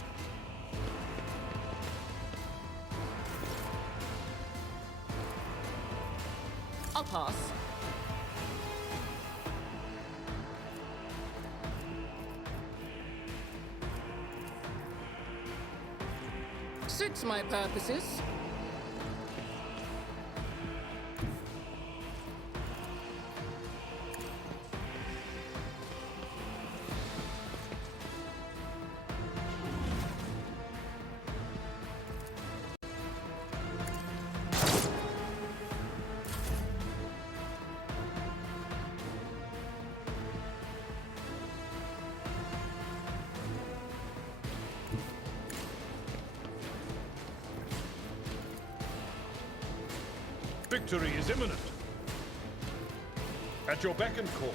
I'll pass. Suits my purposes. Victory is imminent. At your beck and call.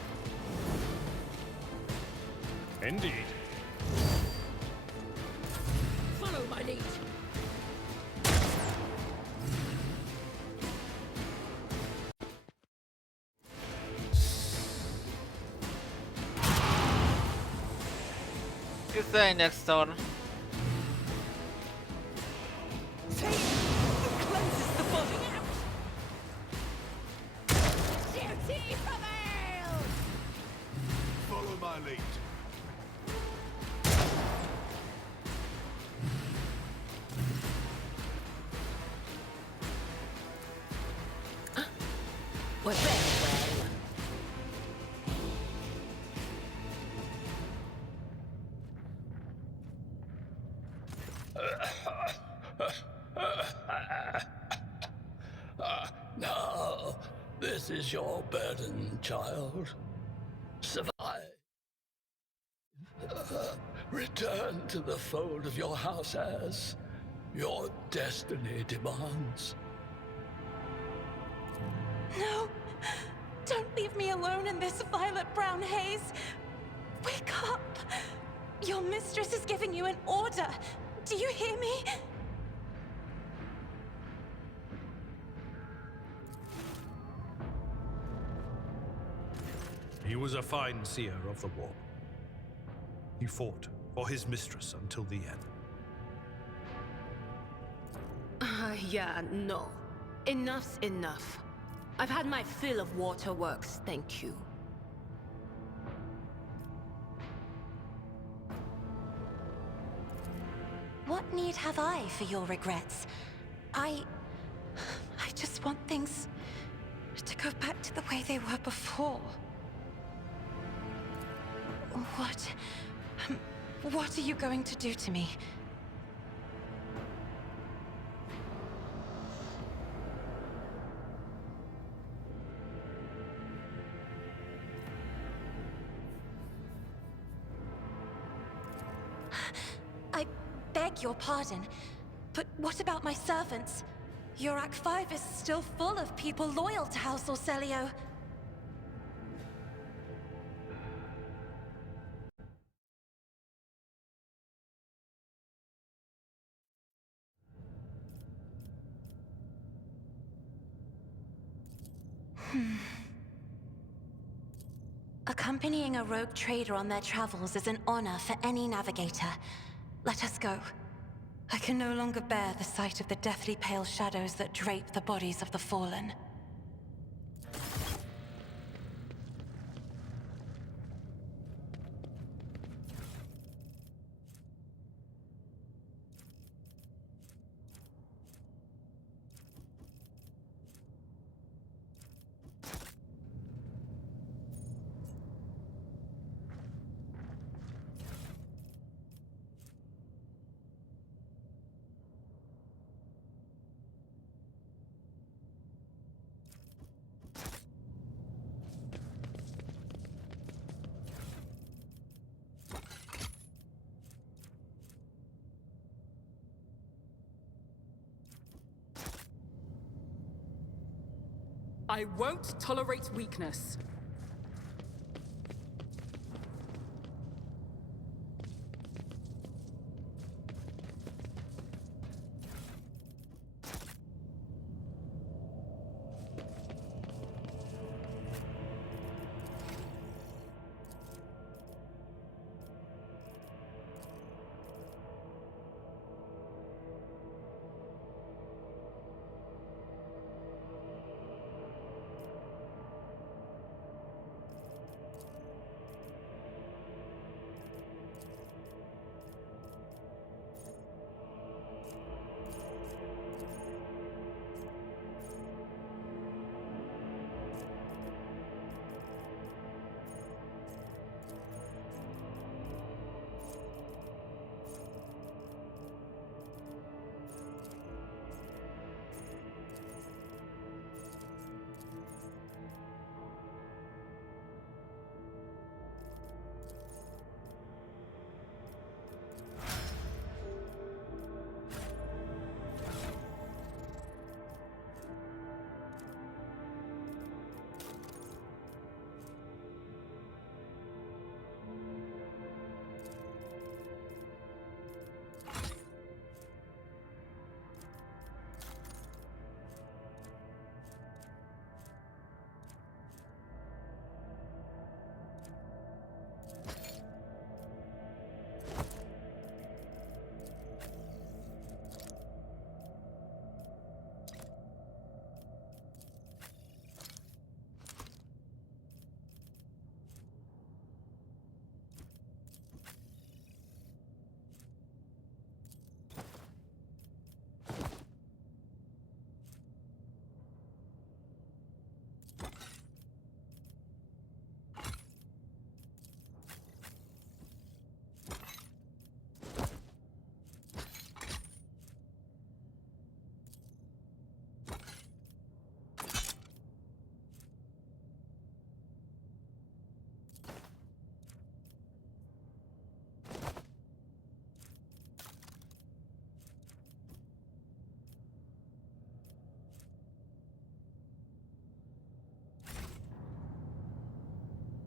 Indeed. Follow my lead. Is there next turn? Cleanses the body. Follow my lead. Well, very well. Now, this is your burden, child. Survive. Return to the fold of your house as your destiny demands. No! Don't leave me alone in this violet-brown haze! Wake up! Your mistress is giving you an order! Do you hear me? He was a fine seer of the war. He fought for his mistress until the end. Yeah, no. Enough's enough. I've had my fill of waterworks, thank you. What need have I for your regrets? I just want things to go back to the way they were before. What are you going to do to me? I beg your pardon, but what about my servants? Your Act 5 is still full of people loyal to House Orselio. Accompanying a rogue trader on their travels is an honor for any navigator. Let us go. I can no longer bear the sight of the deathly pale shadows that drape the bodies of the fallen. I won't tolerate weakness.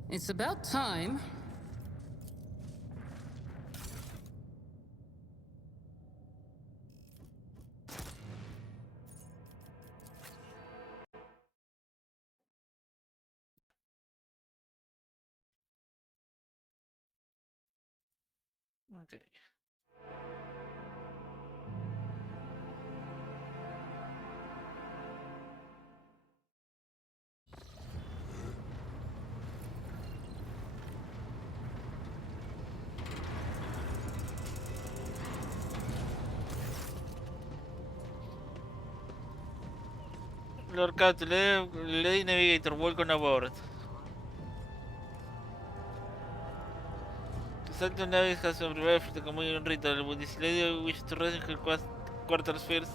It's about time. Okay. Lord Cat, Lady Navigator, welcome aboard. Sanctum Navis has survived for the communion ritual. Would this lady wish to rest in her quarters first?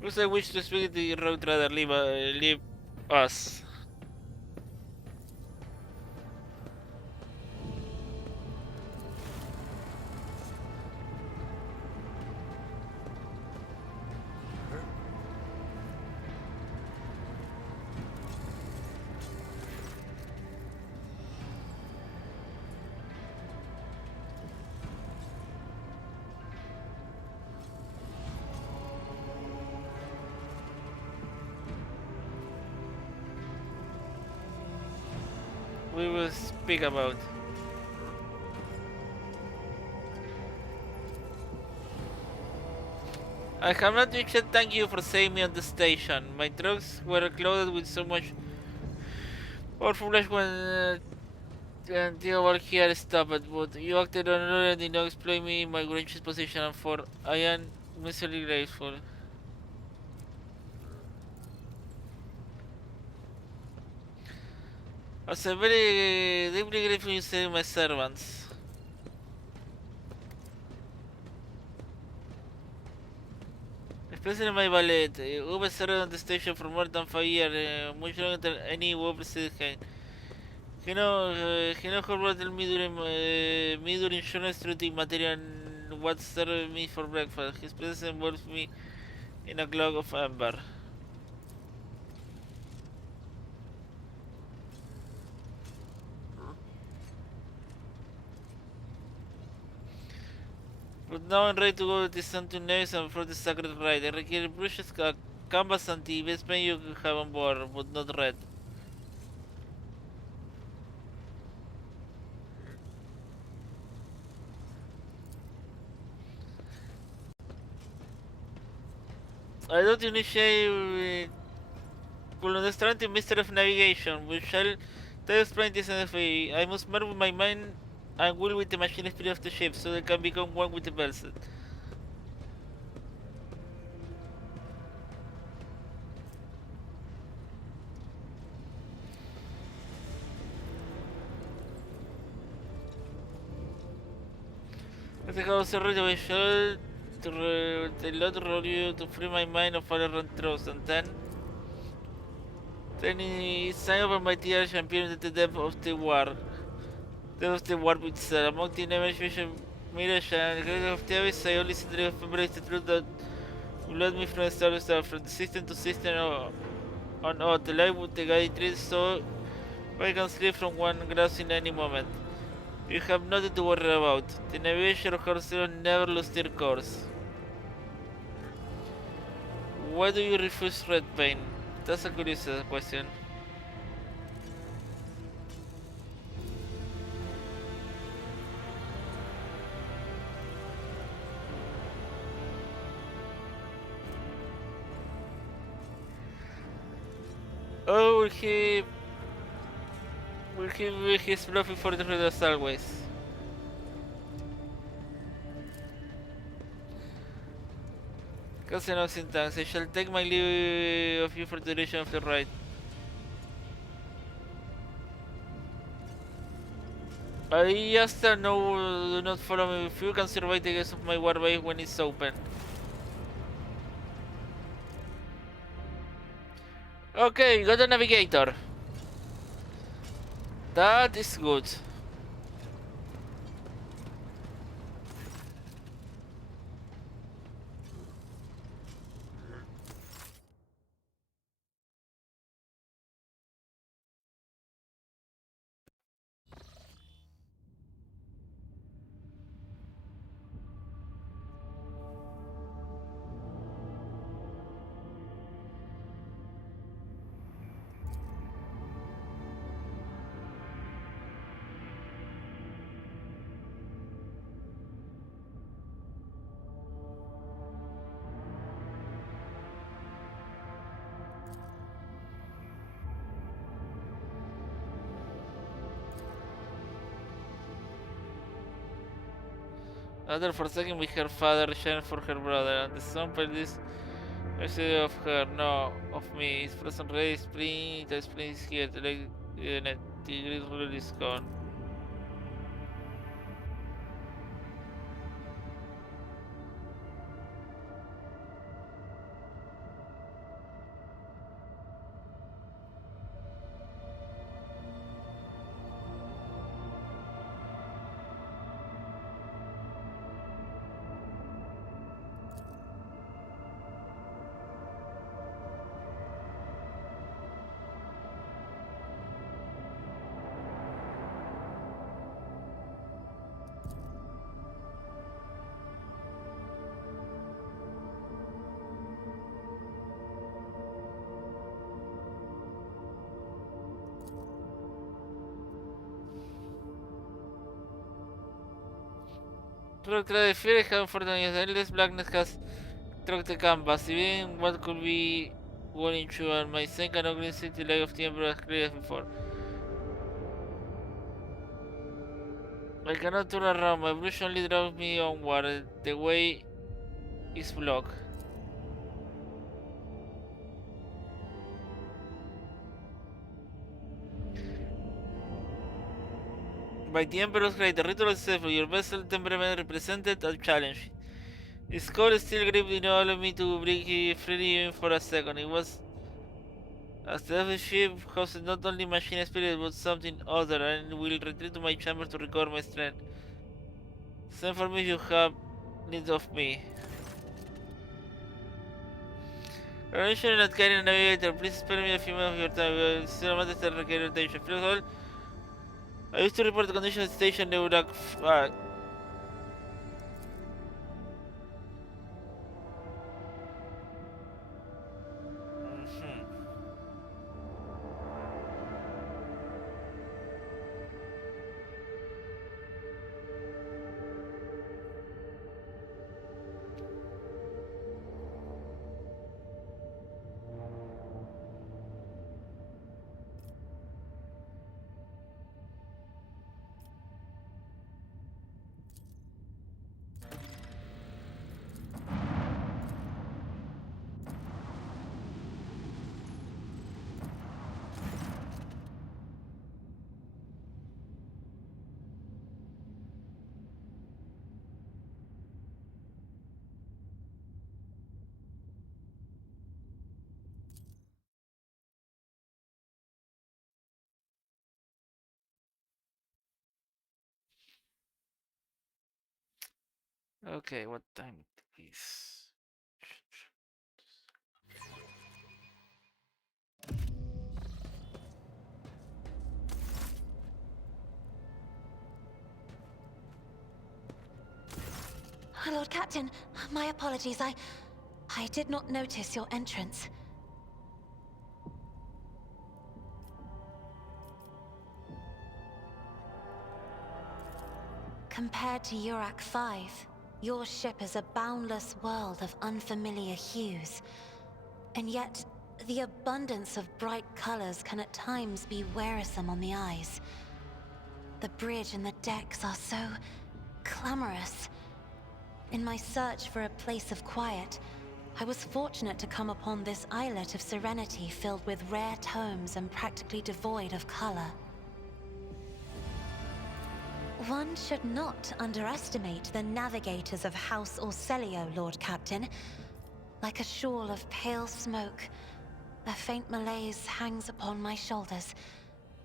Because I wish to speak to the road rather leave us. speak about. I have not reached yet. Thank you for saving me on the station. My drugs were clothed with so much powerful flesh when the over here stopped, but you acted on another and did not exploit me in my gracious position, and for I am miserably grateful. I was very deeply grateful you saved my servants. Especially my ballet. Uber served on the station for more than 5 years, much longer than any Uber citizen. He know how to tell me during insurance treating material and what served me for breakfast. His presence involves me in a cloud of amber. But now I'm ready to go to the Santu Neves and for the sacred rite. I require brushes, canvas and the best pen you have on board, but not red. I don't initiate will understand the mystery of navigation. We shall try to explain this in a I must merge with my mind and will with the machine spirit of the ship so they can become one with the vessel. I think I was already I shall the Lord roll you to free my mind of all run trust and then he sang over my tears and peered into the depth of the war. There was the warp itself. Among the nameless vision, mirage and the of the abyss, I only see the embrace the truth that will lead me from the star to star, from the system to system on earth. The light with the guide trees so I can slip from one grass in any moment. You have nothing to worry about. The navigation of Horseron never lose their course. Why do you refuse red paint? That's a curious question. Oh, will he be his bluffing for the red as always? Casino syntax. I shall take my leave of you for the duration of the ride. I just no, do not follow me. If you can survive the gates of my warbase when it's open. Okay, got a navigator. That is good. After forsaking with her father, sharing for her brother, and the son by this mercy of her, no, of me. His present ray spring, the spring is here, the lake, the great ruler is gone. Pero the fear has for the endless blackness has struck the canvas. Even what could be one inch and my second ugly city light of the Emperor has cleared before. I cannot turn around, my evolution only drives me onward. The way is blocked. By the Emperor's grade, the ritual itself, your vessel temperament represented a challenge. His call still gripped did not allow me to break freely even for a second. It was as the ship hosted not only machine spirit but something other, and will retreat to my chamber to recover my strength. Send for me if you have need of me. Permission not carrying a navigator, please spare me a few minutes of your time. Still matters that require attention. First of all, I used to report the condition of the station. They would have. Okay, what time it is? Lord Captain, my apologies. I did not notice your entrance. Compared to Urak 5, your ship is a boundless world of unfamiliar hues. And yet, the abundance of bright colors can at times be wearisome on the eyes. The bridge and the decks are so clamorous. In my search for a place of quiet, I was fortunate to come upon this islet of serenity filled with rare tomes and practically devoid of color. One should not underestimate the navigators of House Orselio, Lord Captain. Like a shawl of pale smoke, a faint malaise hangs upon my shoulders,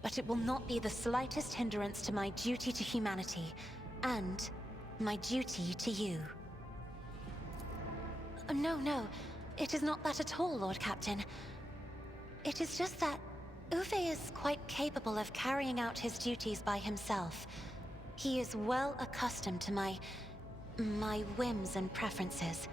but it will not be the slightest hindrance to my duty to humanity, and my duty to you. No, it is not that at all, Lord Captain. It is just that Uwe is quite capable of carrying out his duties by himself. He is well accustomed to my whims and preferences.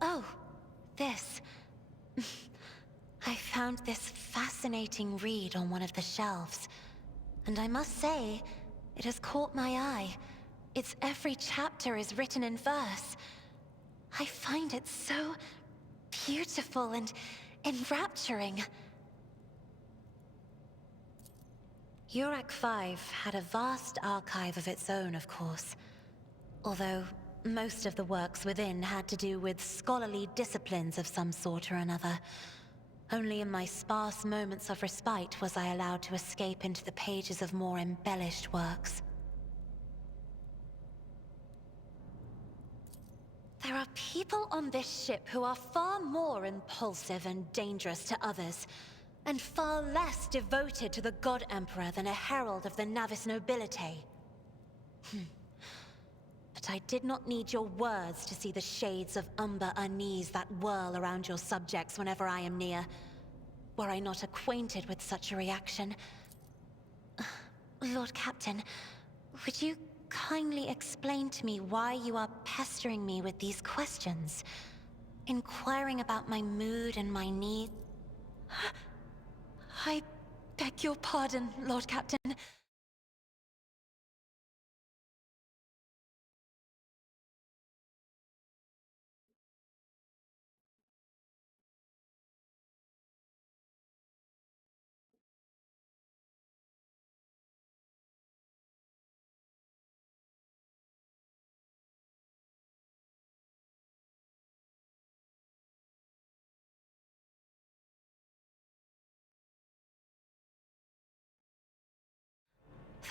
Oh, this. I found this fascinating read on one of the shelves, and I must say, it has caught my eye. Its every chapter is written in verse. I find it so beautiful and enrapturing. Urak 5 had a vast archive of its own, of course, although most of the works within had to do with scholarly disciplines of some sort or another. Only in my sparse moments of respite was I allowed to escape into the pages of more embellished works. There are people on this ship who are far more impulsive and dangerous to others, and far less devoted to the God Emperor than a herald of the Navis Nobilite. But I did not need your words to see the shades of umber unease that whirl around your subjects whenever I am near. Were I not acquainted with such a reaction, Lord Captain, would you kindly explain to me why you are pestering me with these questions? Inquiring about my mood and my needs? I beg your pardon, Lord Captain.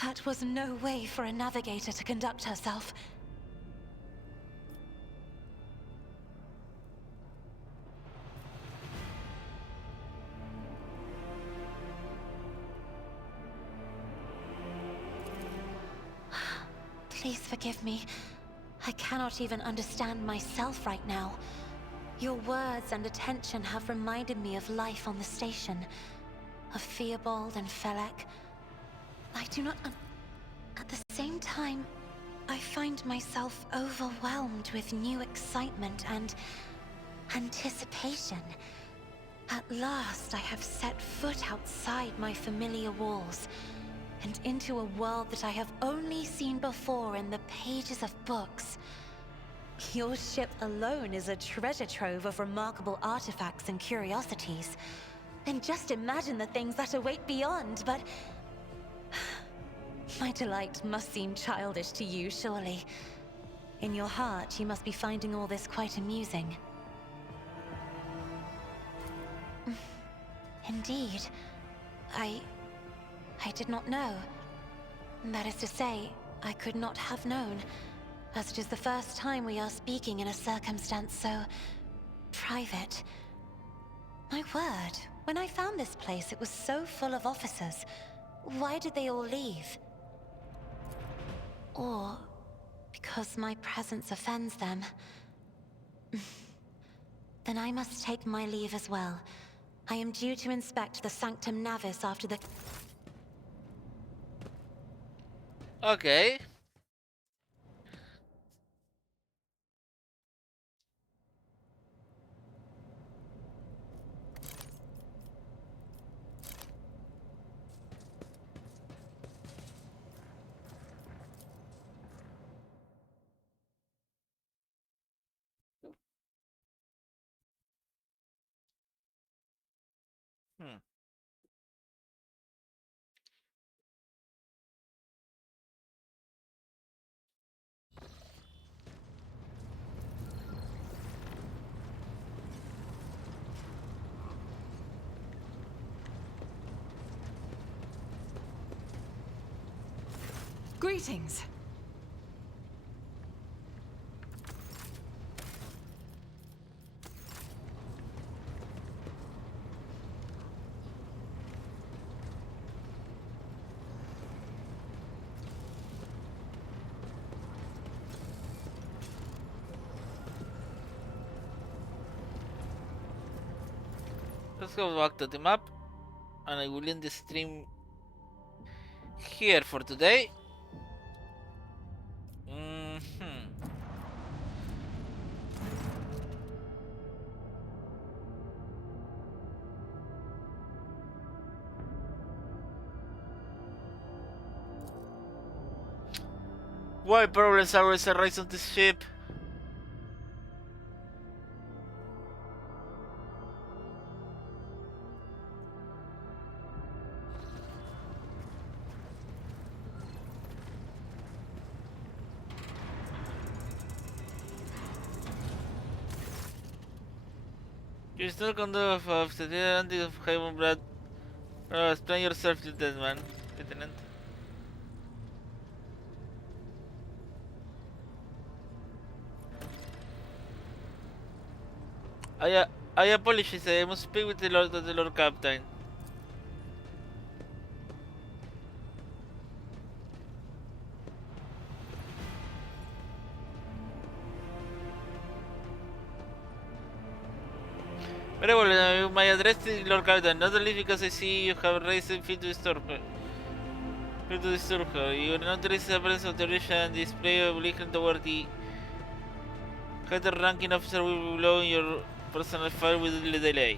That was no way for a navigator to conduct herself. Please forgive me. I cannot even understand myself right now. Your words and attention have reminded me of life on the station, of Theobald and Felek. I do not... At the same time, I find myself overwhelmed with new excitement and anticipation. At last, I have set foot outside my familiar walls, and into a world that I have only seen before in the pages of books. Your ship alone is a treasure trove of remarkable artifacts and curiosities. And just imagine the things that await beyond, but... My delight must seem childish to you, surely. In your heart, you must be finding all this quite amusing. Indeed. I did not know. That is to say, I could not have known, as it is the first time we are speaking in a circumstance so... private. My word, when I found this place, it was so full of officers. Why did they all leave? Or because my presence offends them. Then I must take my leave as well. I am due to inspect the Sanctum Navis after the... Okay. Hmm. Greetings. Let's go back to the map, and I will end the stream here for today. Why problems always arise on this ship? You still can do of the anti of Heaven Blood. Explain yourself, Lieutenant man. Lieutenant. I apologize, I must speak with the Lord Captain. Very well, my address is Lord Captain, not only because I see you have raised feet to storm. Try to disturb her. You notice the presence of the Russian display of beacon toward the Cater ranking officer will be blowing your personal file with little delay.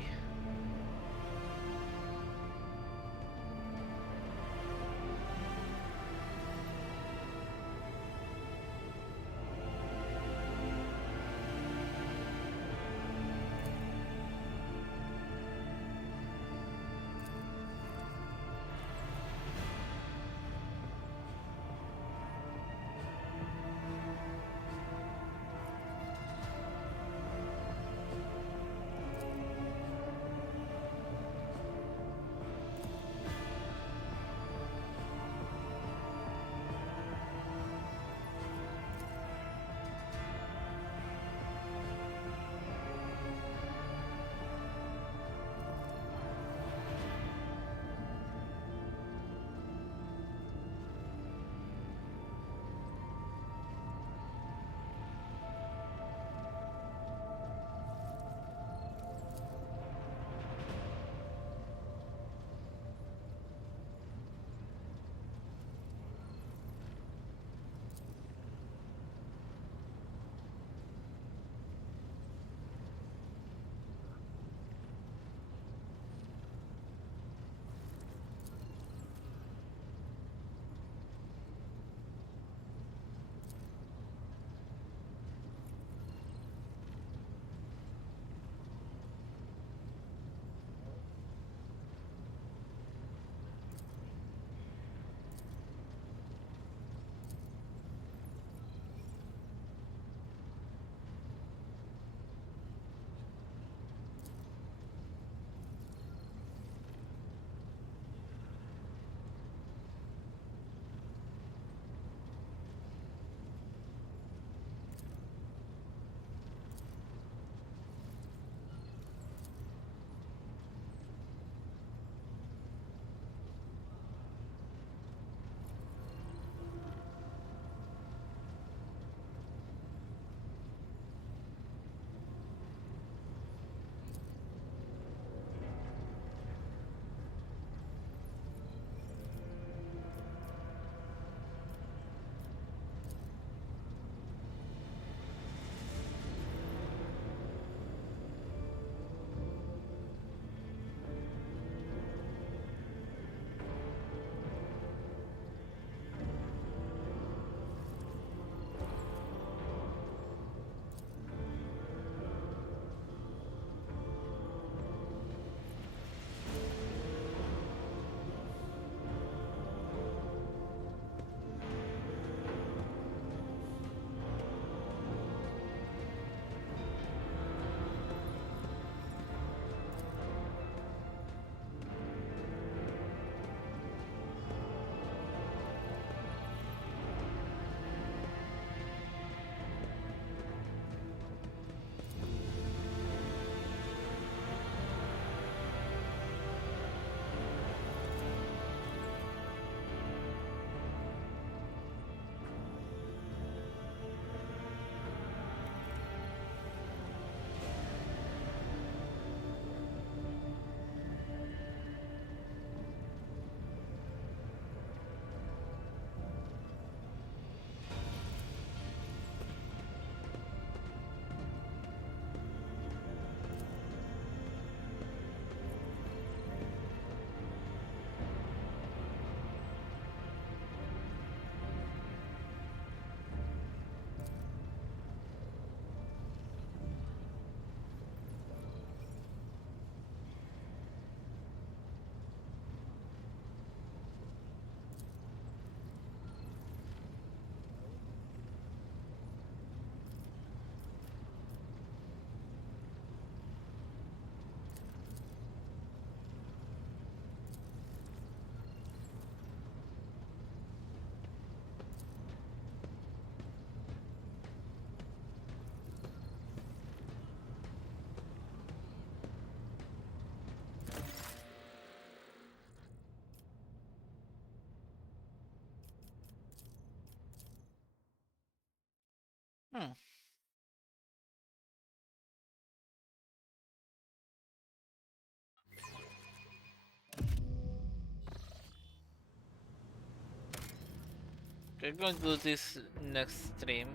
Okay, I'm going to do this next stream.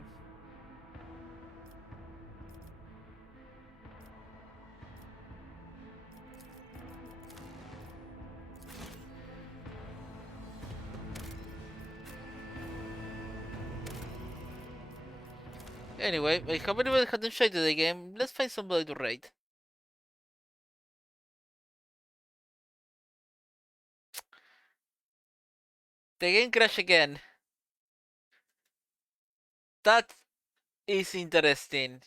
Anyway, I hope everybody had enjoyed the game. Let's find somebody to raid. The game crashed again. That is interesting.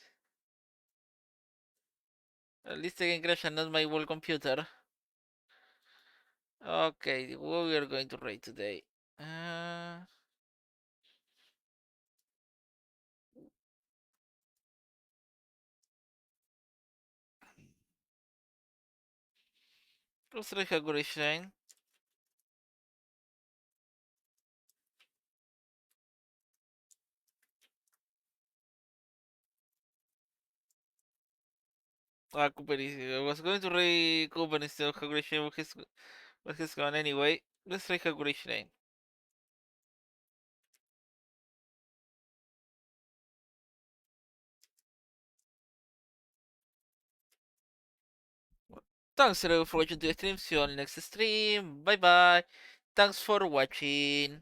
At least the game crashed and not my whole computer. Okay, what we are going to raid today? Let's try Haguri Shrine. Ah, Cooper is. I was going to raid Cooper instead of Haguri Shrine, but he's gone anyway. Let's try Haguri Shrine. Thanks everyone for watching the stream. See you on the next stream. Bye bye. Thanks for watching.